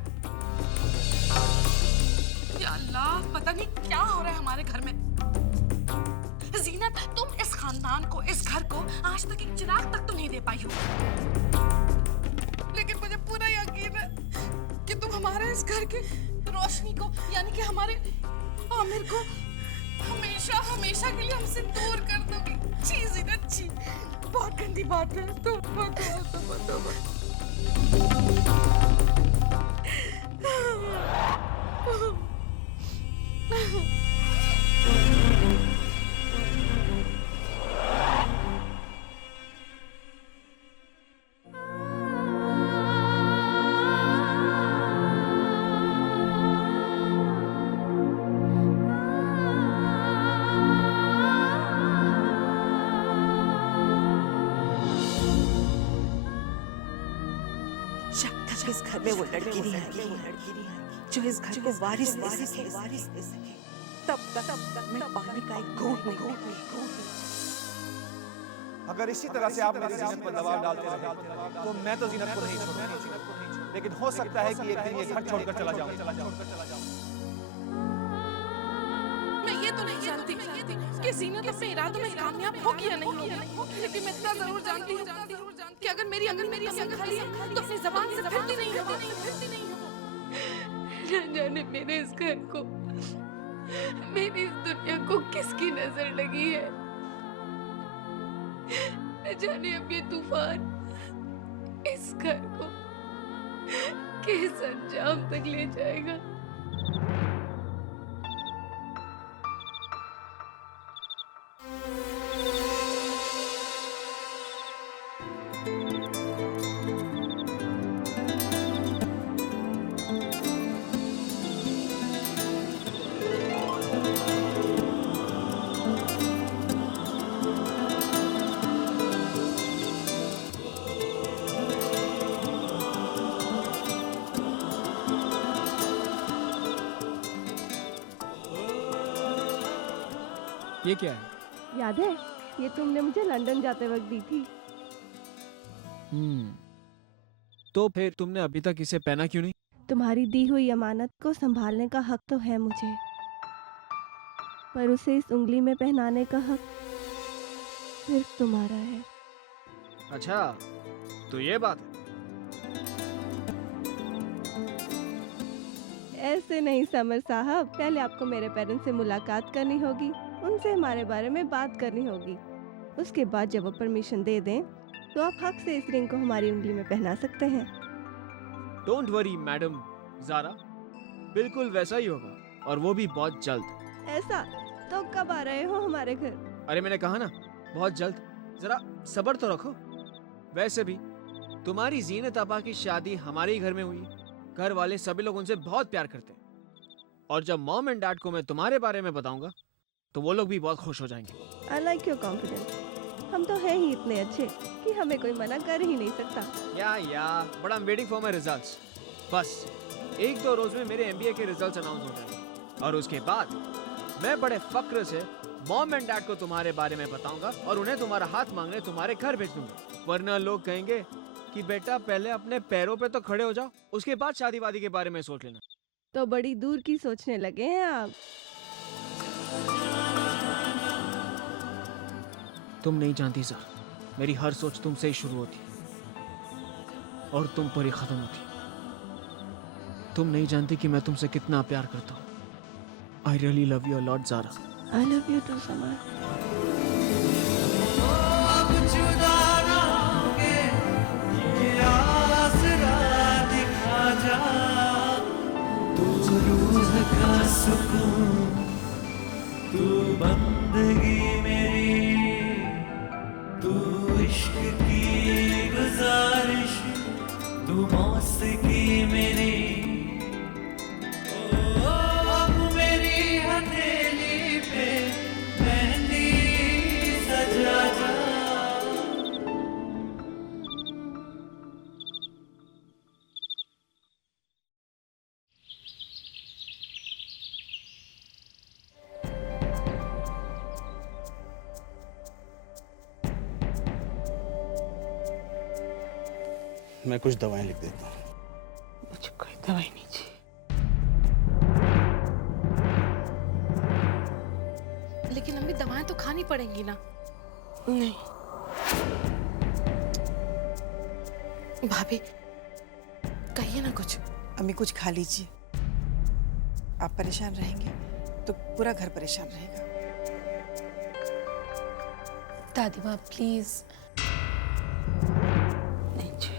या अल्लाह, पता नहीं क्या हो रहा है हमारे घर में। जीनत, तुम इस खानदान को, इस घर को आज तक एक चिराग तक तो नहीं दे पाई हो, लेकिन मुझे पूरा यकीन है कि तुम हमारे इस घर की रोशनी को, यानी कि हमारे आमिर को हमेशा हमेशा के लिए हमसे दूर कर दोगी। छी जीनत, छी, बहुत गंदी बात है। इस घर में वो लड़की नहीं आएगी जो इस घर को वारिस दे सके, तब तक मैं पानी का एक घूंट नहीं पीऊंगी। अगर इसी तरह से आप मेरी जीनत पर दबाव डालते रहे तो मैं तो जीनत को नहीं छोड़ूंगा, लेकिन हो सकता है कि एक दिन ये घर छोड़कर चला जाऊं। मैं ये तो नहीं जानती कि जीनत अपने इरादों में कामयाब होगी या नहीं होगी, लेकिन मैं इतना जरूर जानती हूँ कि अगर मेरी अम्मी मेरी कसम खा ली तो अपनी जबान से फिरती नहीं है। न जाने मेरे इस घर को, मेरी इस दुनिया को किसकी नजर लगी है। न जाने अब ये तूफान इस घर को किस अंजाम तक ले जाएगा। ये क्या है? याद है, ये तुमने मुझे लंदन जाते वक्त दी थी। तो फिर तुमने अभी तक इसे पहना क्यों नहीं? तुम्हारी दी हुई अमानत को संभालने का हक तो है मुझे, पर उसे इस उंगली में पहनाने का हक सिर्फ तुम्हारा है। अच्छा, तो ये बात है। ऐसे नहीं समर साहब, पहले आपको मेरे पेरेंट्स से मुलाकात करनी होगी, उनसे हमारे बारे में बात करनी होगी। उसके बाद जब वो परमिशन दे दें तो आप हक से इस रिंग को हमारी उंगली में पहना सकते हैं। डोंट वरी मैडम ज़ारा, बिल्कुल वैसा ही होगा, और वो भी बहुत जल्द। ऐसा? तो कब आ रहे हो हमारे घर? अरे मैंने कहा ना, बहुत जल्द, जरा सब्र तो रखो। वैसे भी तुम्हारी जीनत आपा की शादी हमारे ही घर में हुई, घर वाले सभी लोग उनसे बहुत प्यार करते हैं, और जब मॉम एंड डैड को मैं तुम्हारे बारे में बताऊंगा तो वो लोग भी बहुत खुश हो जाएंगे। I like your confidence. हम तो हैं ही इतने अच्छे कि हमें कोई मना कर ही नहीं सकता। या but I am waiting for my results. बस 1-2 रोज में मेरे एमबीए के रिजल्ट्स अनाउंस हो जाएंगे, और उसके बाद मैं बड़े फक्र से मॉम एंड डैड को तुम्हारे बारे में बताऊंगा और उन्हें तुम्हारा हाथ मांगने तुम्हारे घर भेज दूंगा। वरना लोग कहेंगे कि बेटा पहले अपने पैरों पे तो खड़े हो जाओ, उसके बाद शादी वादी के बारे में सोच लेना। तो बड़ी दूर की सोचने लगे हैं आप। तुम नहीं जानती सर, मेरी हर सोच तुमसे ही शुरू होती है और तुम पर ही खत्म होती है। तुम नहीं जानती कि मैं तुमसे कितना प्यार करता हूँ। I really love you a lot Zara. I love you too Samar. तू बंदगी मेरी, तू इश्क की गुजारिश, तू मौसीकी मेरी, ओ अब मेरी हथेली पे मेहंदी सजा जा। मैं कुछ दवाएं लिख देता हूँ। मुझे कोई दवाई नहीं चाहिए। लेकिन अम्मी दवाएं तो खानी पड़ेंगी ना। नहीं, भाभी कहिए ना कुछ। अम्मी कुछ खा लीजिए। आप परेशान रहेंगे तो पूरा घर परेशान रहेगा। दादी माँ प्लीज। नहीं चाहिए।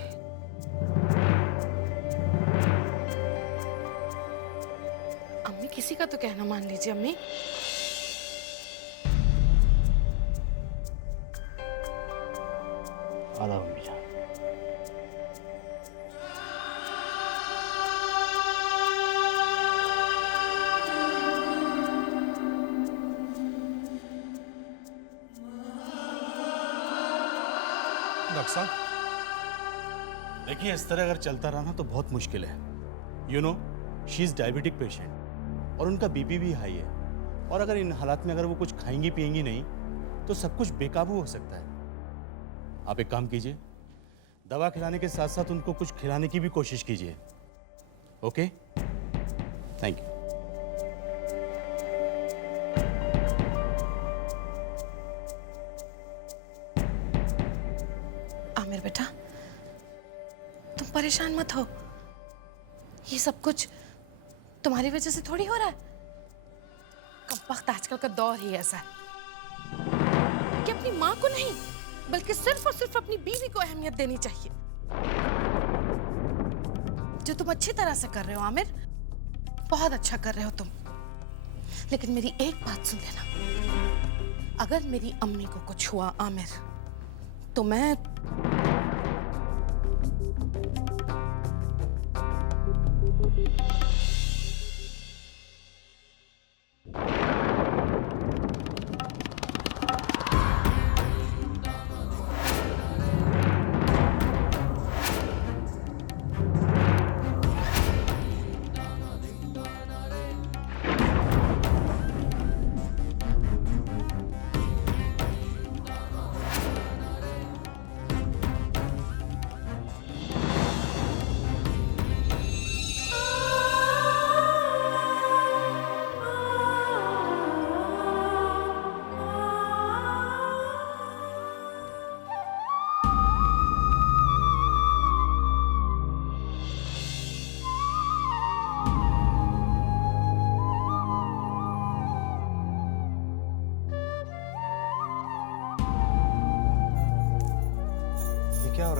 अम्मी किसी का तो कहना मान लीजिए अम्मी। आधा मम्मी जान। डॉक्टर साहब देखिए, इस तरह अगर चलता रहा ना तो बहुत मुश्किल है। You know she is diabetic patient और उनका बीपी भी हाई है, और अगर इन हालात में अगर वो कुछ खाएंगी पिएंगी नहीं तो सब कुछ बेकाबू हो सकता है। आप एक काम कीजिए, दवा खिलाने के साथ साथ उनको कुछ खिलाने की भी कोशिश कीजिए। Okay, thank you. आमिर बेटा तुम परेशान मत हो, ये सब कुछ तुम्हारी वजह से थोड़ी हो रहा है। कब वक्त आजकल का दौर ही ऐसा है कि अपनी माँ को नहीं बल्कि सिर्फ और सिर्फ अपनी बीवी को अहमियत देनी चाहिए। जो तुम अच्छी तरह से कर रहे हो आमिर, बहुत अच्छा कर रहे हो तुम। लेकिन मेरी एक बात सुन लेना, अगर मेरी अम्मी को कुछ हुआ आमिर तो मैं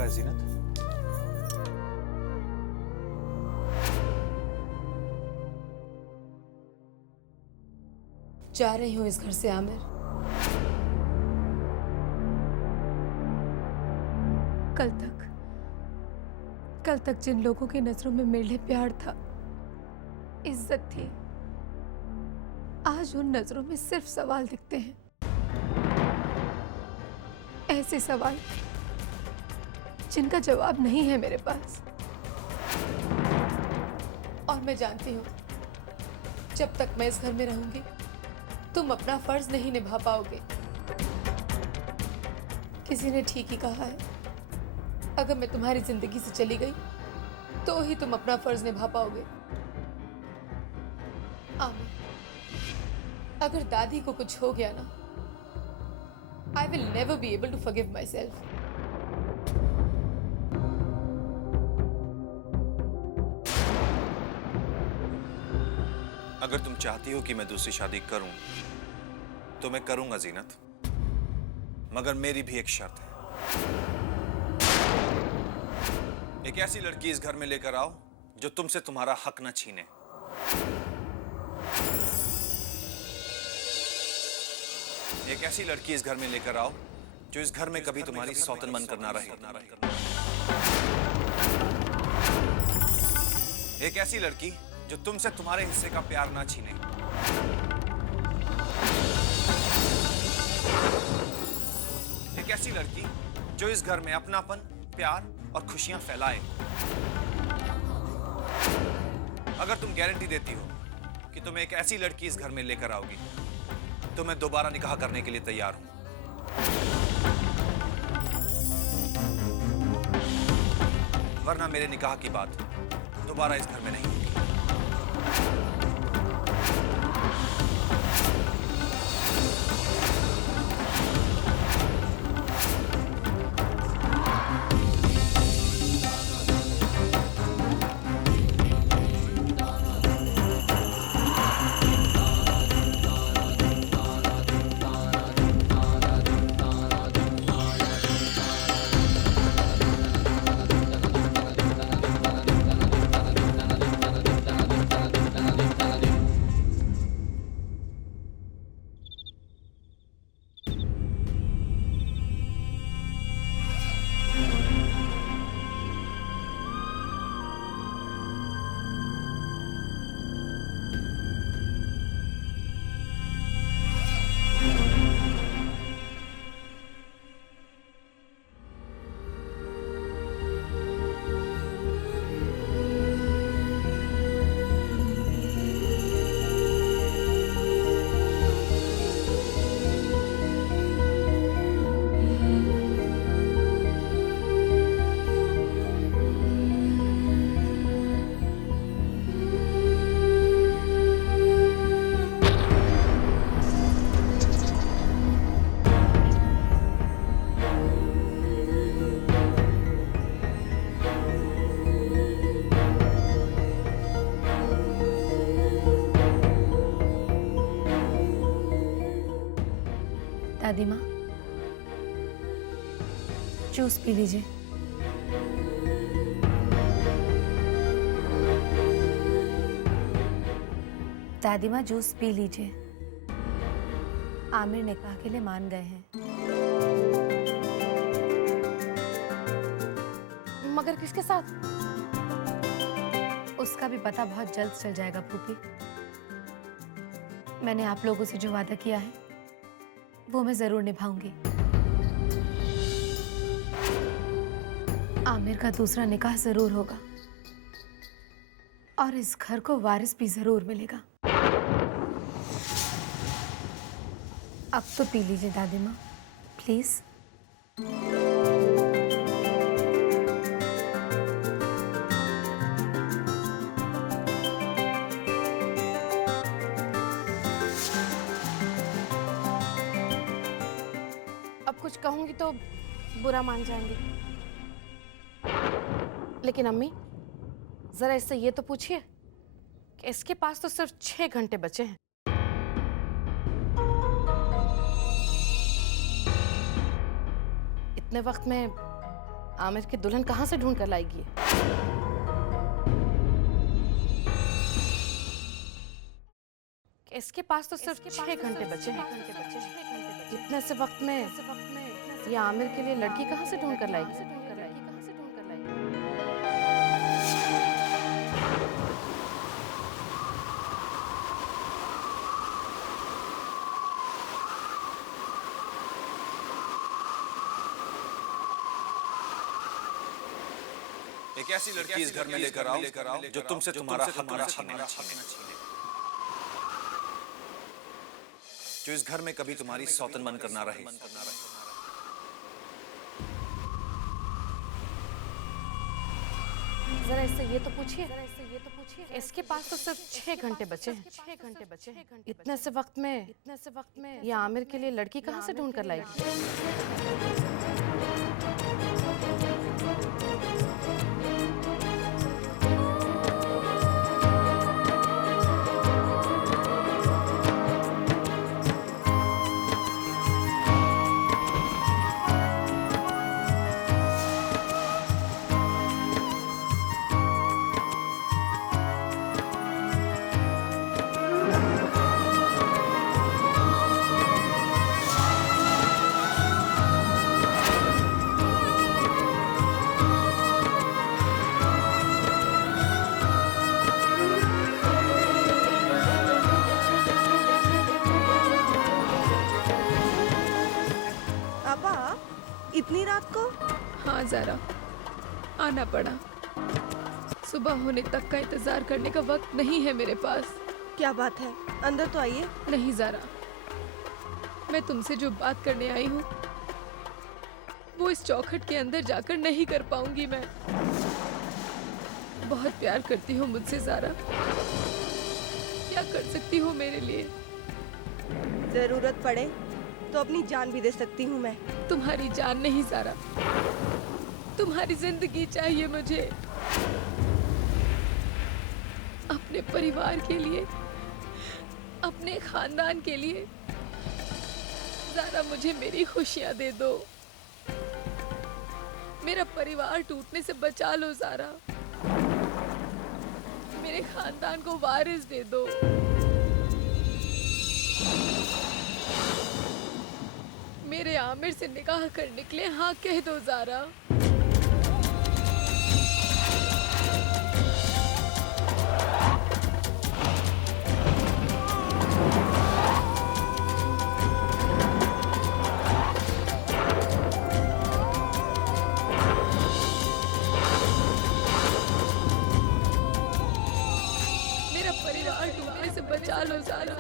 है जीनत? जा रही हूँ इस घर से आमिर। कल तक जिन लोगों की नजरों में मेरे लिए प्यार था, इज्जत थी, आज उन नजरों में सिर्फ सवाल दिखते हैं। ऐसे सवाल जिनका जवाब नहीं है मेरे पास। और मैं जानती हूँ जब तक मैं इस घर में रहूंगी तुम अपना फर्ज नहीं निभा पाओगे। किसी ने ठीक ही कहा है, अगर मैं तुम्हारी जिंदगी से चली गई तो ही तुम अपना फर्ज निभा पाओगे। आमिर, अगर दादी को कुछ हो गया ना, I will never be able to forgive myself. अगर तुम चाहती हो कि मैं दूसरी शादी करूं तो मैं करूंगा जीनत, मगर मेरी भी एक शर्त है। एक ऐसी लड़की इस घर में लेकर आओ जो तुमसे तुम्हारा हक न छीने। एक ऐसी लड़की इस घर में लेकर आओ जो इस घर में कभी तुम्हारी सौतन बनकर ना रहे। एक ऐसी लड़की जो तुमसे तुम्हारे हिस्से का प्यार ना छीने। एक ऐसी लड़की जो इस घर में अपनापन, प्यार और खुशियां फैलाए। अगर तुम गारंटी देती हो कि तुम एक ऐसी लड़की इस घर में लेकर आओगी तो मैं दोबारा निकाह करने के लिए तैयार हूं। वरना मेरे निकाह की बात दोबारा इस घर में नहीं होगी। दादी माँ, जूस पी लीजिए। दादी माँ, जूस पी लीजिए। आमिर निकाह के लिए मान गए हैं। मगर किसके साथ? उसका भी पता बहुत जल्द चल जाएगा फूफी। मैंने आप लोगों से जो वादा किया है वो मैं जरूर निभाऊंगी। आमिर का दूसरा निकाह जरूर होगा और इस घर को वारिस भी जरूर मिलेगा। अब तो पी लीजिए दादी माँ, प्लीज। अब कुछ कहूंगी तो बुरा मान जाएंगे। लेकिन अम्मी, जरा इससे ये तो पूछिए कि इसके पास तो सिर्फ 6 घंटे बचे हैं। इतने वक्त में आमिर की दुल्हन कहाँ से ढूंढ कर लाएगी? इसके पास तो सिर्फ 6 घंटे बचे हैं। इतने से वक्त में ये आमिर के लिए लड़की कहाँ से ढूंढ कर लाएगी? एक ऐसी लड़की इस घर में लेकर आओ जो तुमसे तुम्हारा हक ना छीने, जो इस घर में कभी तुम्हारी सौतन बनकर ना रहे। जरा इससे ये तो पूछिए, इसके पास तो सिर्फ 6 घंटे बचे हैं। इतने से वक्त में ये आमिर के लिए लड़की कहाँ से ढूंढ कर लाएगी? इतनी रात को? हाँ ज़ारा, आना पड़ा। सुबह होने तक का इंतजार करने का वक्त नहीं है मेरे पास। क्या बात है, अंदर तो आइए। नहीं ज़ारा, मैं तुमसे जो बात करने आई हूँ वो इस चौखट के अंदर जाकर नहीं कर पाऊंगी। मैं बहुत प्यार करती हूँ मुझसे ज़ारा। क्या कर सकती हो मेरे लिए? जरूरत पड़े तो अपनी जान भी दे सकती हूँ मैं। तुम्हारी जान नहीं ज़ारा, तुम्हारी जिंदगी चाहिए मुझे। अपने परिवार के लिए, अपने खानदान के लिए। ज़ारा मुझे मेरी खुशियाँ दे दो। मेरा परिवार टूटने से बचा लो ज़ारा। मेरे खानदान को वारिस दे दो। मेरे आमिर से निकाह करने के लिए हाँ कह दो ज़ारा। मेरा परिवार टूटने से बचा लो ज़ारा।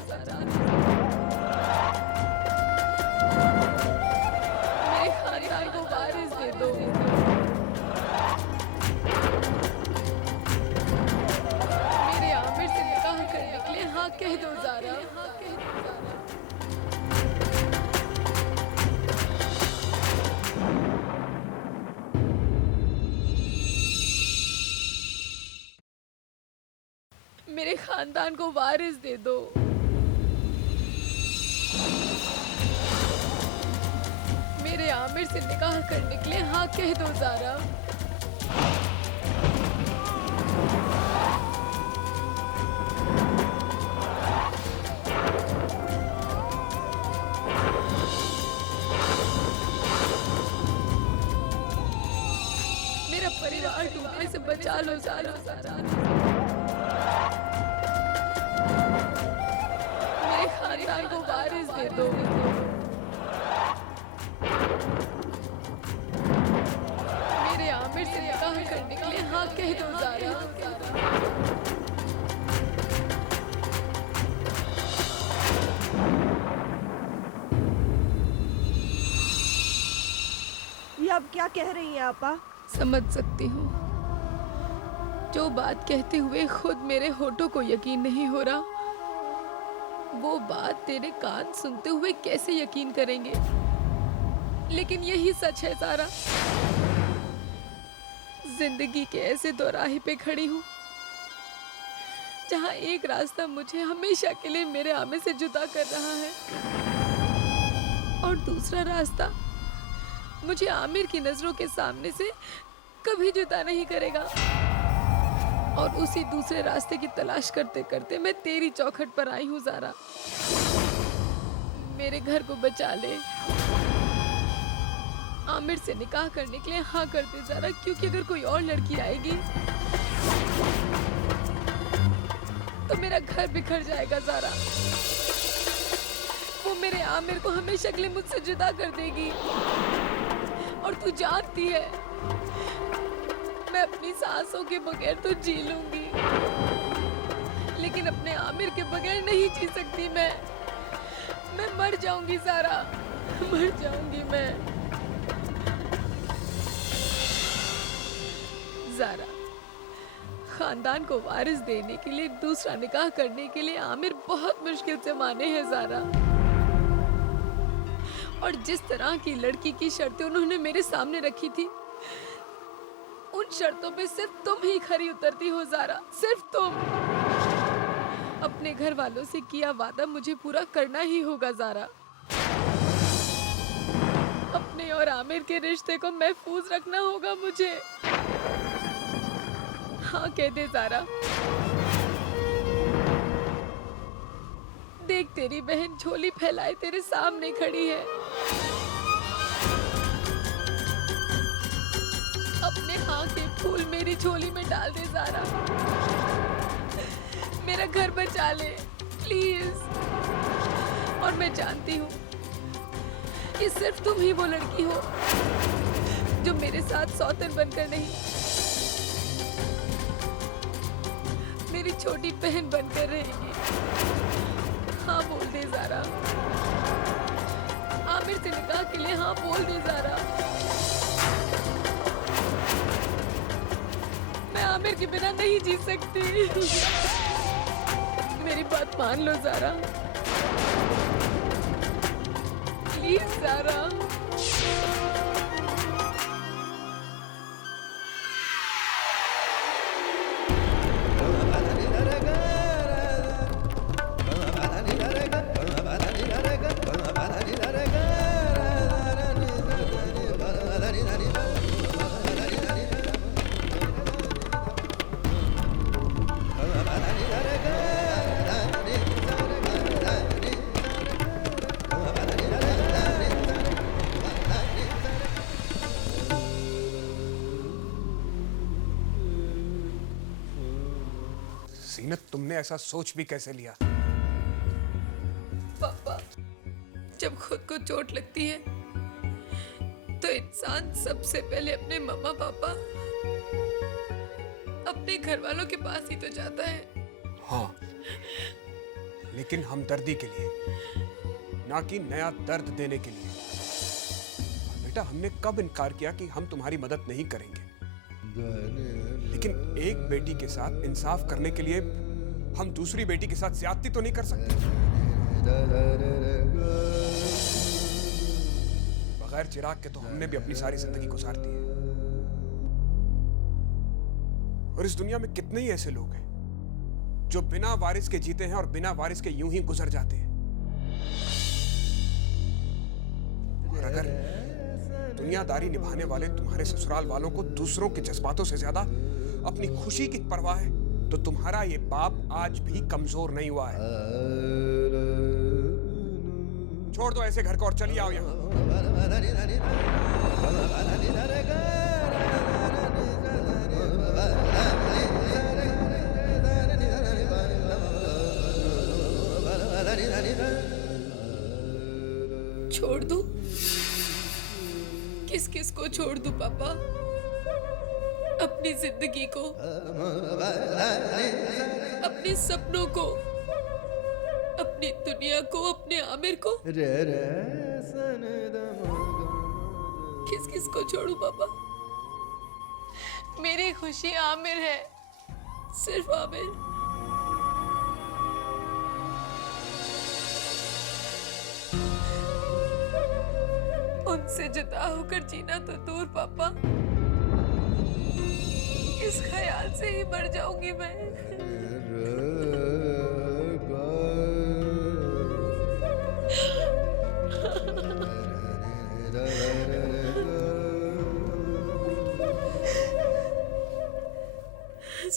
मेरे आमिर से निकाह करने के लिए हाँ कह दो ज़ारा। मेरे खानदान को वारिस दे दो। मेरे आमिर से निकाह करने के लिए हाँ कह दो ज़ारा। मेरा परिवार टूटने से बचा लो ज़ारा। मेरे खानदान को वारिस दे दो। मेरे आमिर से निकाह करने के लिए हाँ कह दो ज़ारा। ये अब क्या कह रही हैं आपा? समझ सकती हूँ। जो बात कहते हुए खुद मेरे होठों को यकीन नहीं हो रहा, वो बात तेरे कान सुनते हुए कैसे यकीन करेंगे। लेकिन यही सच है ज़ारा। जिंदगी के ऐसे दौराहे पे खड़ी हूँ जहाँ एक रास्ता मुझे हमेशा के लिए मेरे आमिर से जुदा कर रहा है और दूसरा रास्ता मुझे आमिर की नजरों के सामने से कभी जुदा नहीं करेगा। और उसी दूसरे रास्ते की तलाश करते करते मैं तेरी चौखट पर आई हूँ ज़ारा। मेरे घर को बचा ले। आमिर से निकाह करने के लिए हाँ कर दे ज़ारा, क्योंकि अगर कोई और लड़की आएगी तो मेरा घर बिखर जाएगा ज़ारा। वो मेरे आमिर को हमेशा के लिए मुझसे जुदा कर देगी। और तू जानती है मैं अपनी सांसों के बगैर तो जी लूंगी, लेकिन अपने आमिर के बगैर नहीं जी सकती। मैं मर जाऊंगी ज़ारा, मर जाऊंगी मैं। ज़ारा, खानदान को वारिस देने के लिए दूसरा निकाह करने के लिए आमिर बहुत मुश्किल से माने हैं ज़ारा। और जिस तरह की लड़की की शर्तें उन्होंने मेरे सामने रखी थी, उन शर्तों पे सिर्फ तुम ही खरी उतरती हो ज़ारा, सिर्फ तुम। अपने घर वालों से किया वादा मुझे पूरा करना ही होगा ज़ारा। अपने और आमिर के रिश्ते को महफूज रखना होगा मुझे। हाँ कह दे ज़ारा। देख तेरी बहन झोली फैलाए तेरे सामने खड़ी है। अपने हाँ के फूल मेरी झोली में डाल दे ज़ारा। मेरा घर बचा ले प्लीज। और मैं जानती हूँ कि सिर्फ तुम ही वो लड़की हो जो मेरे साथ सौतन बनकर नहीं, मेरी छोटी बहन बनकर रहेगी। हाँ बोल दे ज़ारा, आमिर से निकाह के लिए हाँ बोल दे ज़ारा। मैं आमिर के बिना नहीं जी सकती। मेरी बात मान लो ज़ारा, प्लीज ज़ारा। जीनत, तुमने ऐसा सोच भी कैसे लिया? पापा, जब खुद को चोट लगती है तो इंसान सबसे पहले अपने मम्मा पापा, अपने घर वालों के पास ही तो जाता है। हाँ, लेकिन हमदर्दी के लिए, ना कि नया दर्द देने के लिए। बेटा, हमने कब इनकार किया कि हम तुम्हारी मदद नहीं करेंगे? लेकिन एक बेटी के साथ इंसाफ करने के लिए हम दूसरी बेटी के साथ ज्यादती तो नहीं कर सकते। बगैर चिराग के तो हमने भी अपनी सारी जिंदगी गुजार दी है। और इस दुनिया में कितने ही ऐसे लोग हैं जो बिना वारिस के जीते हैं और बिना वारिस के यूं ही गुजर जाते हैं। और अगर दुनियादारी निभाने वाले तुम्हारे ससुराल वालों को दूसरों के जज्बातों से ज्यादा अपनी खुशी की परवाह है, तो तुम्हारा ये बाप आज भी कमजोर नहीं हुआ है। छोड़ दो ऐसे घर को और चलिए आओ यहाँ। छोड़ दूं? किस किस को छोड़ दूं पापा? अपनी जिंदगी को, अपने सपनों को, अपनी दुनिया को, अपने आमिर को? किस किस को छोड़ूं पापा? मेरी खुशी आमिर है, सिर्फ आमिर। उनसे जुदा होकर जीना तो दूर पापा, इस ख्याल से ही मर जाऊंगी मैं।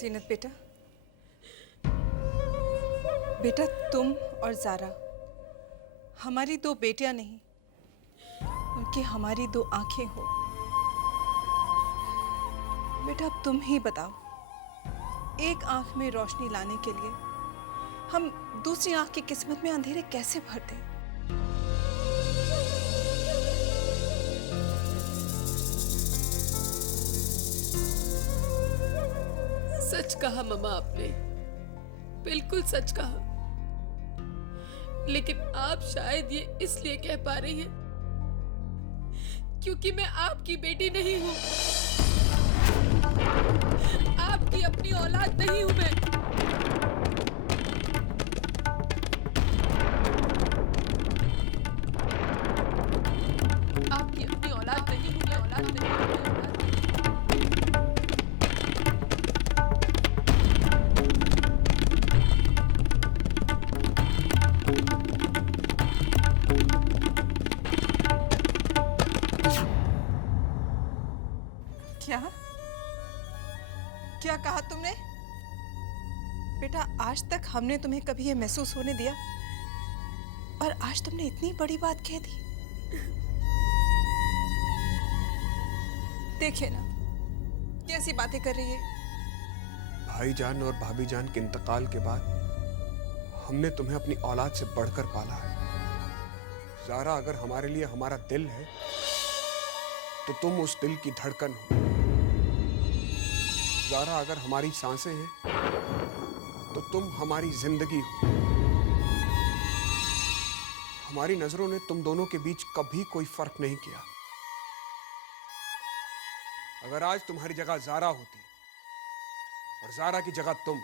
जीनत बेटा, बेटा तुम और ज़ारा हमारी दो बेटियां नहीं बल्कि हमारी दो आंखें हो। बेटा अब तुम ही बताओ, एक आंख में रोशनी लाने के लिए हम दूसरी आंख की किस्मत में अंधेरे कैसे भर दें? सच कहा मम्मा आपने, बिल्कुल सच कहा। लेकिन आप शायद ये इसलिए कह पा रही हैं क्योंकि मैं आपकी बेटी नहीं हूं, आपकी अपनी औलाद नहीं हूं मैं। आपकी अपनी औलाद नहीं हूं मैं, औलाद नहीं हूं मैं, औलाद। क्या कहा तुमने? बेटा आज तक हमने तुम्हें कभी ये महसूस होने दिया और आज तुमने इतनी बड़ी बात कह दी। देखिए ना कैसी बातें कर रही है। भाईजान और भाभी जान के इंतकाल के बाद हमने तुम्हें अपनी औलाद से बढ़कर पाला है। ज़ारा अगर हमारे लिए हमारा दिल है तो तुम उस दिल की धड़कन हो। ज़ारा अगर हमारी सांसें हैं तो तुम हमारी जिंदगी हो। हमारी नजरों ने तुम दोनों के बीच कभी कोई फर्क नहीं किया। अगर आज तुम्हारी जगह ज़ारा होती और ज़ारा की जगह तुम,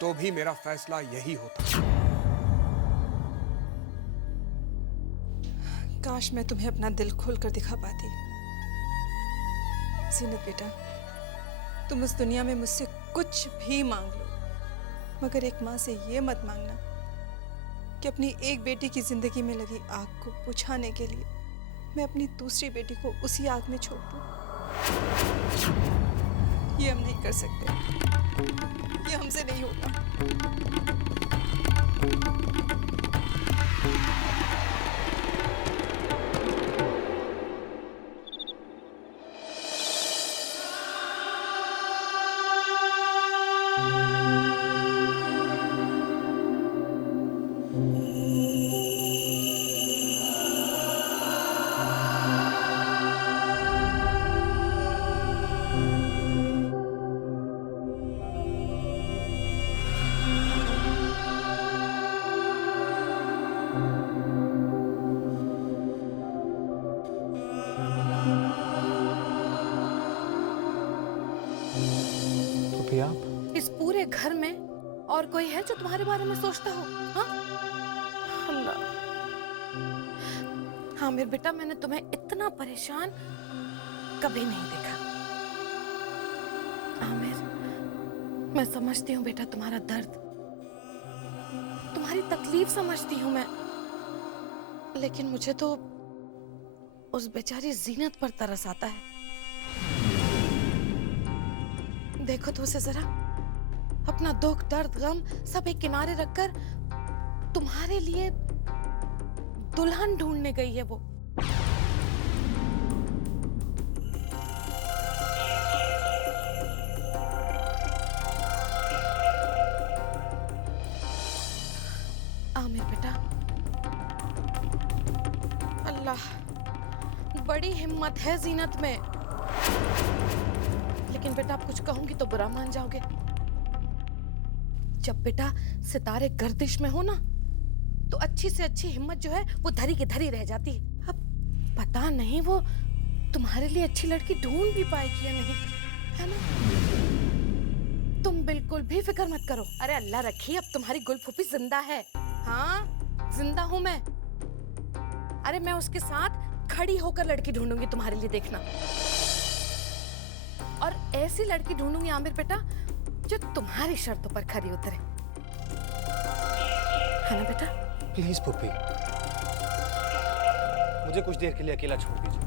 तो भी मेरा फैसला यही होता। काश मैं तुम्हें अपना दिल खोलकर दिखा पाती। जीनत बेटा, तुम इस दुनिया में मुझसे कुछ भी मांग लो, मगर एक माँ से ये मत मांगना कि अपनी एक बेटी की जिंदगी में लगी आग को बुझाने के लिए मैं अपनी दूसरी बेटी को उसी आग में छोड़ दूं। ये हम नहीं कर सकते, ये हमसे नहीं होगा। इस पूरे घर में और कोई है जो तुम्हारे बारे में सोचता हो? हाँ अल्लाह। हाँ मेरे बेटा, मैंने तुम्हें इतना परेशान कभी नहीं देखा। आमिर, मैं समझती हूँ बेटा तुम्हारा दर्द, तुम्हारी तकलीफ समझती हूँ मैं, लेकिन मुझे तो उस बेचारी जीनत पर तरस आता है। देखो तो उसे जरा, अपना दुख दर्द गम सब एक किनारे रखकर तुम्हारे लिए दुल्हन ढूंढने गई है वो। आमिर बेटा, अल्लाह, बड़ी हिम्मत है जीनत में, लेकिन बेटा आप कुछ कहूंगी तो बुरा मान जाओगे। जब बेटा सितारे गर्दिश में हो ना, तो अच्छी से अच्छी हिम्मत जो है वो धरी की धरी रह जाती है। अब पता नहीं वो तुम्हारे लिए अच्छी लड़की ढूंढ भी पाएगी या नहीं, है ना? तुम बिल्कुल भी फिक्र मत करो। अरे अल्लाह रखी, अब तुम्हारी गुलफुफी जिंदा है। हाँ जिंदा हूं मैं। अरे मैं उसके साथ खड़ी होकर लड़की ढूंढूंगी तुम्हारे लिए, देखना। और ऐसी लड़की ढूंढूंगी आमिर बेटा जो तुम्हारी शर्तों पर खरी उतरे, है ना बेटा? प्लीज पुप्पी, मुझे कुछ देर के लिए अकेला छोड़ दीजिए।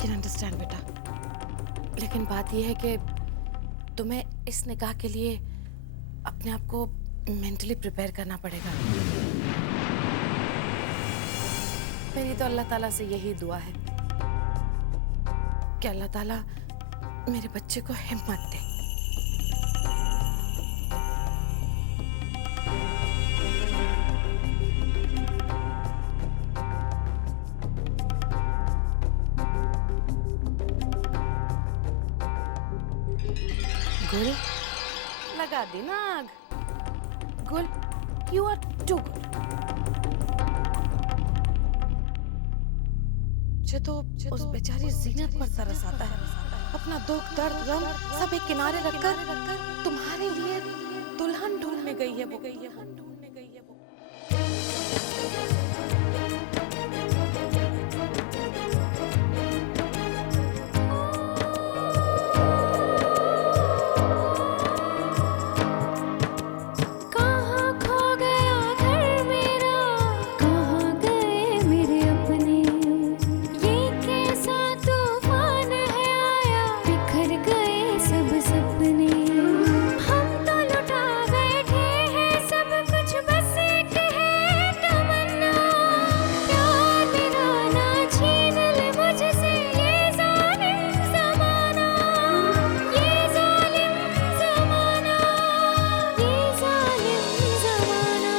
कैन अंडरस्टैंड बेटा, लेकिन बात यह है कि तुम्हें इस निकाह के लिए अपने आप को मेंटली प्रिपेयर करना पड़ेगा। मेरी तो अल्लाह ताला से यही दुआ है कि अल्लाह ताला मेरे बच्चे को हिम्मत दे। गुल, लगा दी ना आग। गुल, यू आर टू गुड। मुझे तो उस बेचारी जीनत पर तरस आता है। अपना दुख दर्द गम सब एक किनारे रखकर तुम्हारे लिए दुल्हन ढूंढने गई है वो। कहाँ खो गया घर मेरा, कहाँ गए मेरे अपने, ये कैसा तूफान है आया, बिखर गए सब सपने। हम तो लुटा बैठे हैं सब कुछ, बस एक है तमन्ना, प्यार मेरा ना छीन ले मुझसे ये जालिम ज़माना, ये जालिम ज़माना, ये जालिम ज़माना।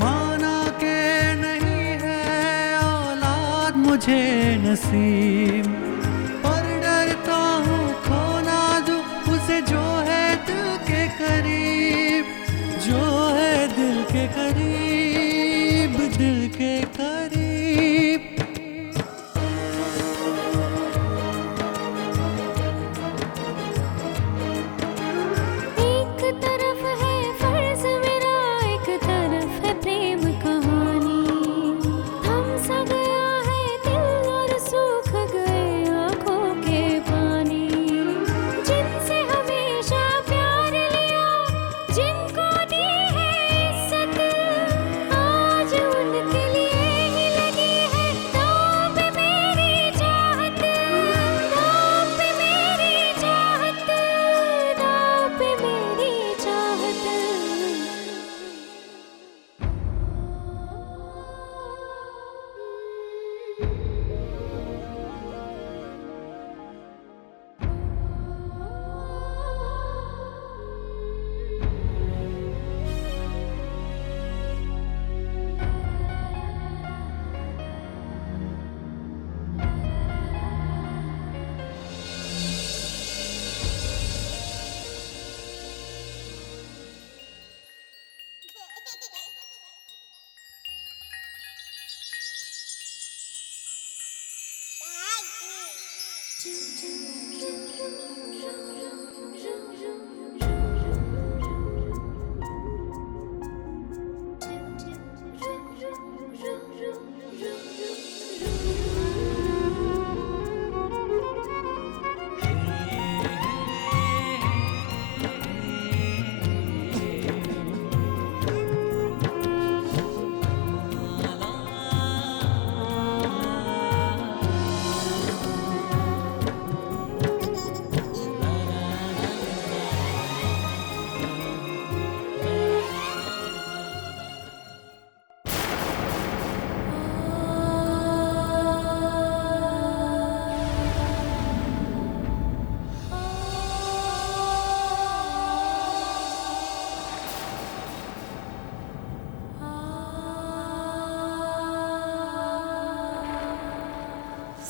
माना के नहीं है औलाद मुझे नसीब, पर डरता हूँ खो ना दूँ उसे जो है दिल के करीब, जो है दिल के करीब, दिल के करीब। एक तरफ है फर्ज मेरा, एक तरफ है प्रेम कहानी, थम सा गया है दिल और सूख गए आंखों के पानी। जिनसे हमेशा प्यार लिया, जिनको दी है इज्जत, आज उनके लिए ही लगी है दांव पे मेरी चाहत, दांव पे मेरी चाहत, दांव पे मेरी चाहत।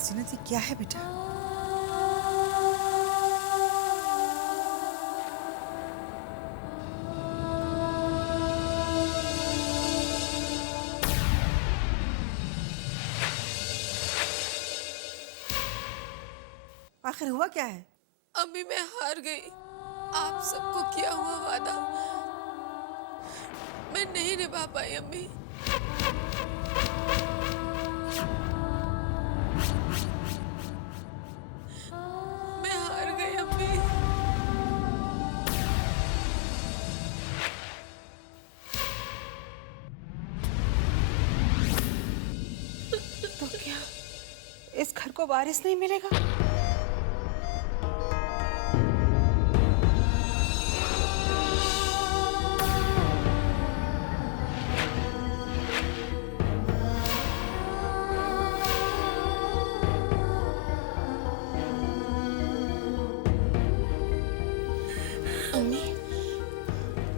जीनत, ये क्या है बेटा? आखिर हुआ क्या है? अम्मी मैं हार गई। आप सबको किया हुआ वादा मैं नहीं निभा पाई अम्मी। मैं हार गई अम्मी। को वारिस नहीं मिलेगा? अम्मी,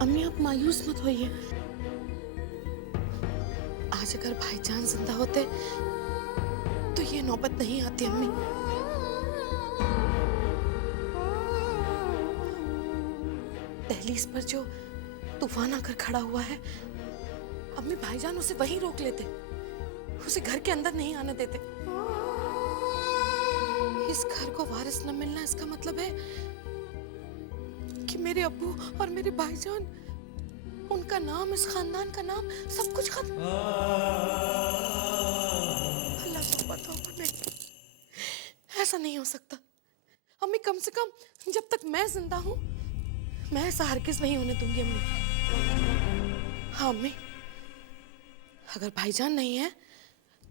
अम्मी आप मायूस मत होइए। आज अगर भाईजान जिंदा होते तो ये नौबत नहीं आती अम्मी। दहलीज पर जो तूफान आकर खड़ा हुआ है, अम्मी भाईजान उसे वहीं रोक लेते, उसे घर के अंदर नहीं आने देते। इस घर को वारिस न मिलना इसका मतलब है कि मेरे अब्बू और मेरे भाईजान, उनका नाम, इस खानदान का नाम, सब कुछ खत्म। अल्लाह को पता होगा, मैं ऐसा नहीं हो सकता। अम्मी कम से कम जब तक मैं जिंदा हूं, मैं ऐसा हरगिज नहीं होने दूंगी अम्मी। हाँ अम्मी, अगर भाईजान नहीं है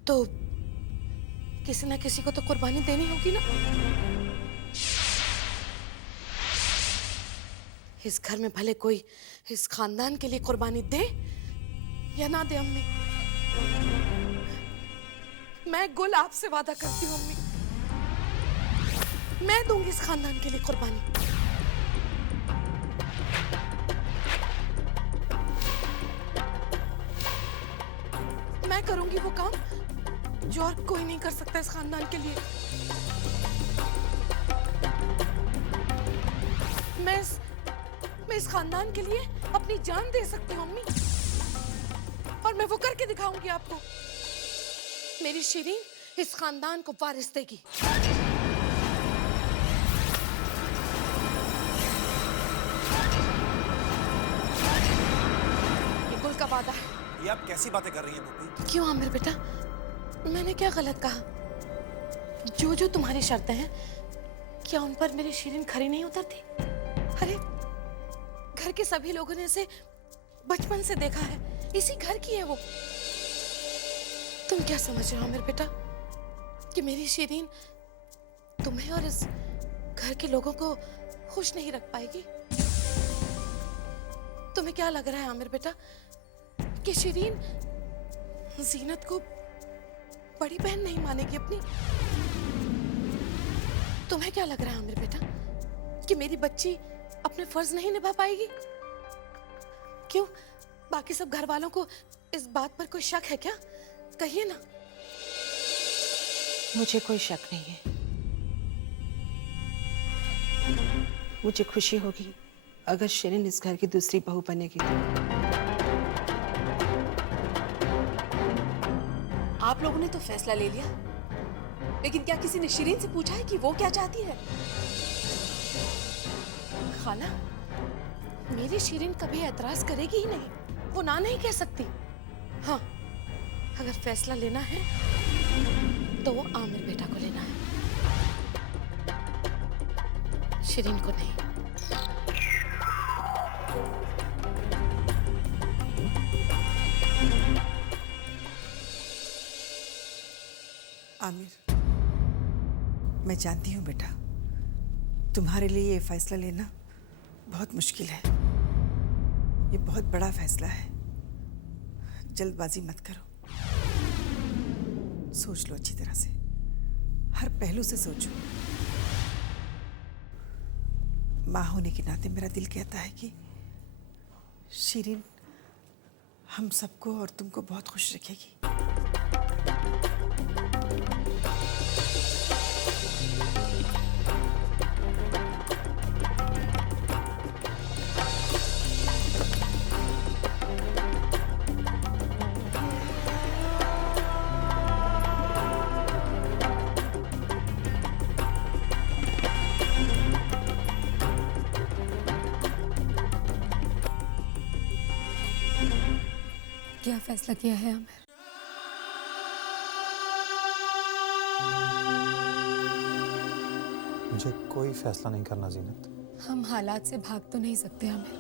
तो किसी ना किसी को तो कुर्बानी देनी होगी ना। इस घर में भले कोई इस खानदान के लिए कुर्बानी दे या ना दे अम्मी, मैं गुल आपसे वादा करती हूँ अम्मी, मैं दूंगी इस खानदान के लिए कुर्बानी। मैं करूंगी वो काम जो और कोई नहीं कर सकता इस खानदान के लिए। मैं इस खानदान के लिए अपनी जान दे सकती हूँ अम्मी, और मैं वो करके दिखाऊंगी आपको। मेरी शिरीन इस खानदान को वारिस देगी। ये गुल का वादा है। ये आप कैसी बातें कर रही हैं पुप्पी? क्यों आमिर बेटा, मैंने क्या गलत कहा? जो जो तुम्हारी शर्तें हैं, क्या उन पर मेरी शिरीन खरी नहीं उतरती? अरे घर के सभी लोगों ने इसे बचपन से देखा है, इसी घर की है वो। तुम क्या समझ रहे हो आमिर बेटा कि मेरी शिरीन तुम्हें और इस घर के लोगों को खुश नहीं रख पाएगी? तुम्हें क्या लग रहा है आमिर बेटा कि शिरीन जीनत को बड़ी बहन नहीं मानेगी अपनी? तुम्हें क्या लग रहा है आमिर बेटा कि मेरी बच्ची अपने फर्ज नहीं निभा पाएगी? क्यों, बाकी सब घर वालों को इस बात पर कोई शक है क्या? कहिए ना। मुझे कोई शक नहीं है। मुझे खुशी होगी अगर शिरीन इस घर की दूसरी बहू बनेगी तो। आप लोगों ने तो फैसला ले लिया, लेकिन क्या किसी ने शिरीन से पूछा है कि वो क्या चाहती है? खाला, मेरी शिरीन कभी एतराज करेगी ही नहीं, वो ना नहीं कह सकती। हाँ, अगर फैसला लेना है तो वो आमिर बेटा को लेना है, शिरीन को नहीं। आमिर, मैं जानती हूँ बेटा, तुम्हारे लिए ये फैसला लेना बहुत मुश्किल है। ये बहुत बड़ा फैसला है। जल्दबाजी मत करो, सोच लो अच्छी तरह से, हर पहलू से सोचो। माँ होने के नाते मेरा दिल कहता है कि शिरीन हम सबको और तुमको बहुत खुश रखेगी। क्या फैसला किया है आमिर? मुझे कोई फैसला नहीं करना जीनत। हम हालात से भाग तो नहीं सकते आमिर,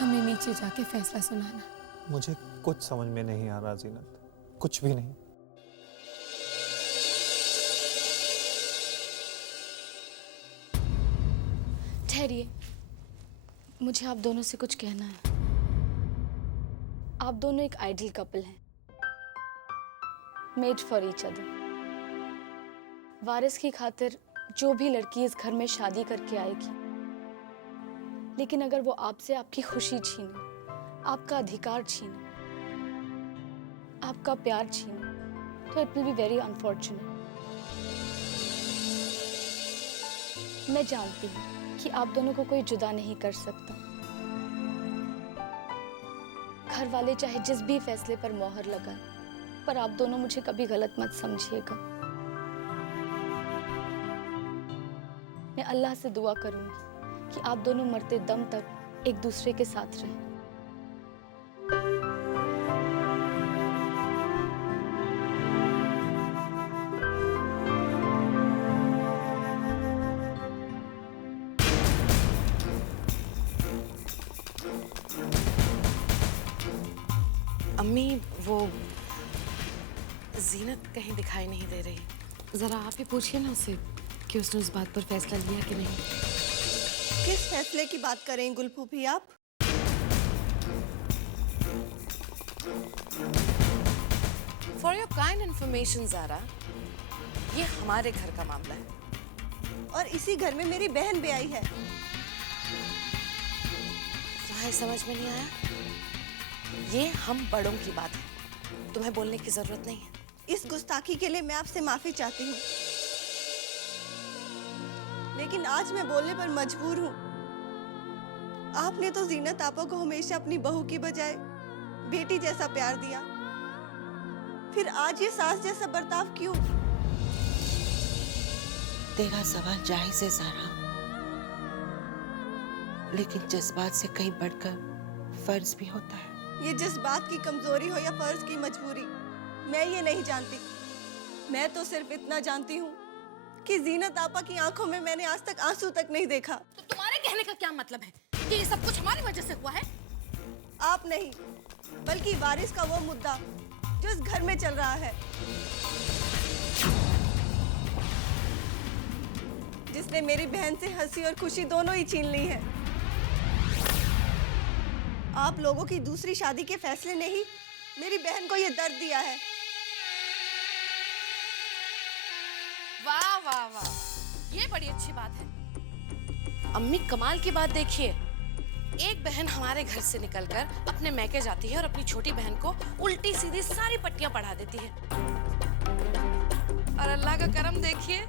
हमें नीचे जाके फैसला सुनाना। मुझे कुछ समझ में नहीं आ रहा जीनत, कुछ भी नहीं। ठहरिए, मुझे आप दोनों से कुछ कहना है। आप दोनों एक आइडियल कपल हैं, मेड फॉर ईच अदर। वारिस की खातिर जो भी लड़की इस घर में शादी करके आएगी, लेकिन अगर वो आपसे आपकी खुशी छीने, आपका अधिकार छीने, आपका प्यार छीने, तो it will be very unfortunate. मैं जानती हूँ कि आप दोनों को कोई जुदा नहीं कर सकता। घर वाले चाहे जिस भी फैसले पर मोहर लगाएं, पर आप दोनों मुझे कभी गलत मत समझिएगा। मैं अल्लाह से दुआ करूंगी कि आप दोनों मरते दम तक एक दूसरे के साथ रहें। अम्मी, वो जीनत कहीं दिखाई नहीं दे रही। जरा आप ही पूछिए ना उससे कि उसने उस बात पर फैसला लिया कि नहीं। किस फैसले की बात करें गुलफूफी आप? For your kind information Zara, ये हमारे घर का मामला है और इसी घर में मेरी बहन भी आई है। तुम्हें समझ में नहीं आया? ये हम बड़ों की बात है, तुम्हें बोलने की जरूरत नहीं है। इस गुस्ताखी के लिए मैं आपसे माफी चाहती हूँ, लेकिन आज मैं बोलने पर मजबूर हूँ। आपने तो जीनत आपा को हमेशा अपनी बहू की बजाय बेटी जैसा प्यार दिया, फिर आज ये सास जैसा बर्ताव क्यों? तेरा सवाल जायज है ज़ारा, लेकिन जज्बात से कहीं बढ़कर फर्ज भी होता है। ये जज्बात की कमजोरी हो या फर्ज की मजबूरी, मैं ये नहीं जानती। मैं तो सिर्फ इतना जानती हूँ कि जीनत आपा की आंखों में मैंने आज तक आंसू तक नहीं देखा। तो तुम्हारे कहने का क्या मतलब है कि ये सब कुछ हमारी वजह से हुआ है? आप नहीं, बल्कि वारिस का वो मुद्दा जो इस घर में चल रहा है, जिसने मेरी बहन से हंसी और खुशी दोनों ही छीन ली है। आप लोगों की दूसरी शादी के फैसले ने ही मेरी बहन को ये दर्द दिया है। वाह वाह वाह, ये बड़ी अच्छी बात है। अम्मी, कमाल की बात देखिए, एक बहन हमारे घर से निकलकर अपने मैके जाती है और अपनी छोटी बहन को उल्टी सीधी सारी पट्टियां पढ़ा देती है। और अल्लाह का करम देखिए,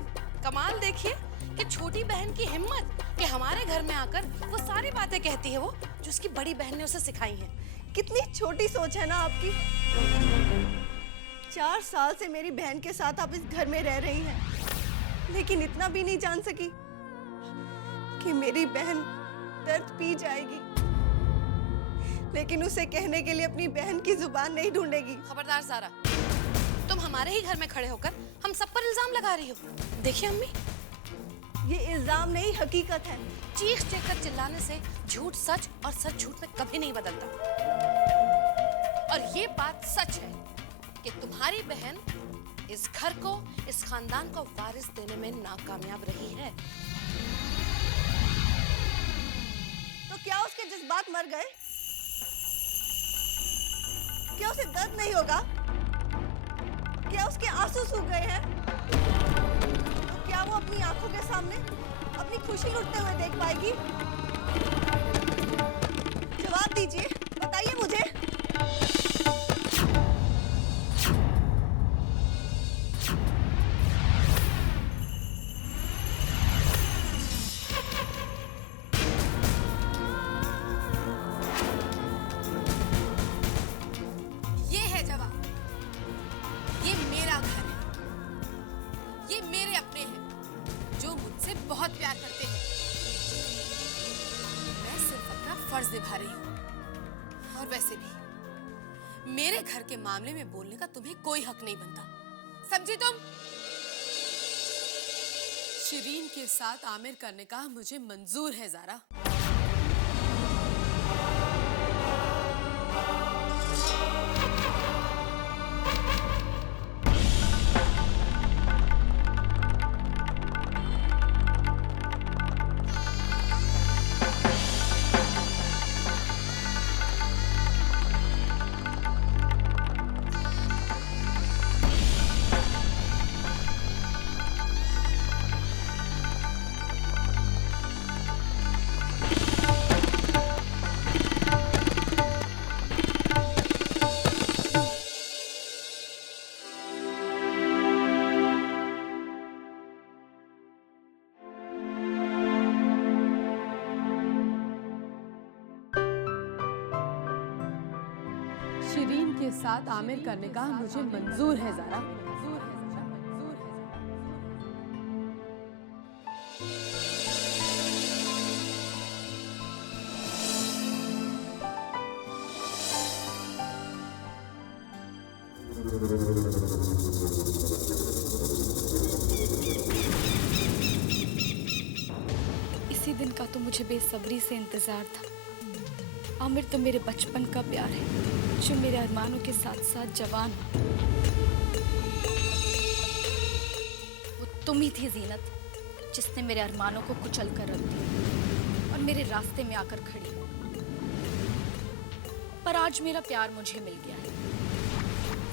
कमाल देखिए कि छोटी बहन की हिम्मत कि हमारे घर में आकर वो सारी बातें कहती है वो जो उसकी बड़ी बहन ने उसे सिखाई हैं। कितनी छोटी सोच है ना आपकी। 4 साल से मेरी बहन के साथ आप इस घर में रह रही हैं, लेकिन इतना भी नहीं जान सकी कि मेरी बहन दर्द पी जाएगी, लेकिन उसे कहने के लिए अपनी बहन की जुबान नहीं ढूंढेगी। खबरदार ज़ारा, तुम हमारे ही घर में खड़े होकर हम सब पर इल्जाम लगा रही हो। देखिए अम्मी, ये इल्जाम नहीं, हकीकत है। चीख चीख कर चिल्लाने से झूठ सच और सच झूठ में कभी नहीं बदलता। और ये बात सच है कि तुम्हारी बहन इस घर को, इस खानदान को वारिस देने में नाकामयाब रही है। तो क्या उसके जज्बात मर गए? क्या उसे दर्द नहीं होगा? क्या उसके आंसू सूख गए हैं? तो क्या वो अपनी आंखों के सामने अपनी खुशी लुटते हुए देख पाएगी? जवाब दीजिए, बताइए मुझे। ये है जवाब। ये मेरा घर है, ये मेरे अपने हैं जो मुझसे बहुत प्यार करते हैं। मैं सिर्फ अपना फर्ज निभा रही हूँ। और वैसे भी मेरे घर के मामले में बोलने का तुम्हें कोई हक नहीं बनता, समझी तुम? शिरीन के साथ आमिर का निकाह मुझे मंजूर है ज़ारा। शिरीन के साथ आमिर का निकाह मुझे मंजूर है ज़ारा। इसी दिन का तो मुझे बेसब्री से इंतजार था। आमिर तो मेरे बचपन का प्यार है, जो मेरे अरमानों के साथ साथ जवान हो। वो तुम ही थी जीनत, जिसने मेरे अरमानों को कुचल कर रख दिया और मेरे रास्ते में आकर खड़ी। पर आज मेरा प्यार मुझे मिल गया है।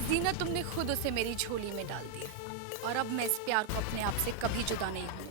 जीनत, तुमने खुद उसे मेरी झोली में डाल दिया और अब मैं इस प्यार को अपने आप से कभी जुदा नहीं हूँ।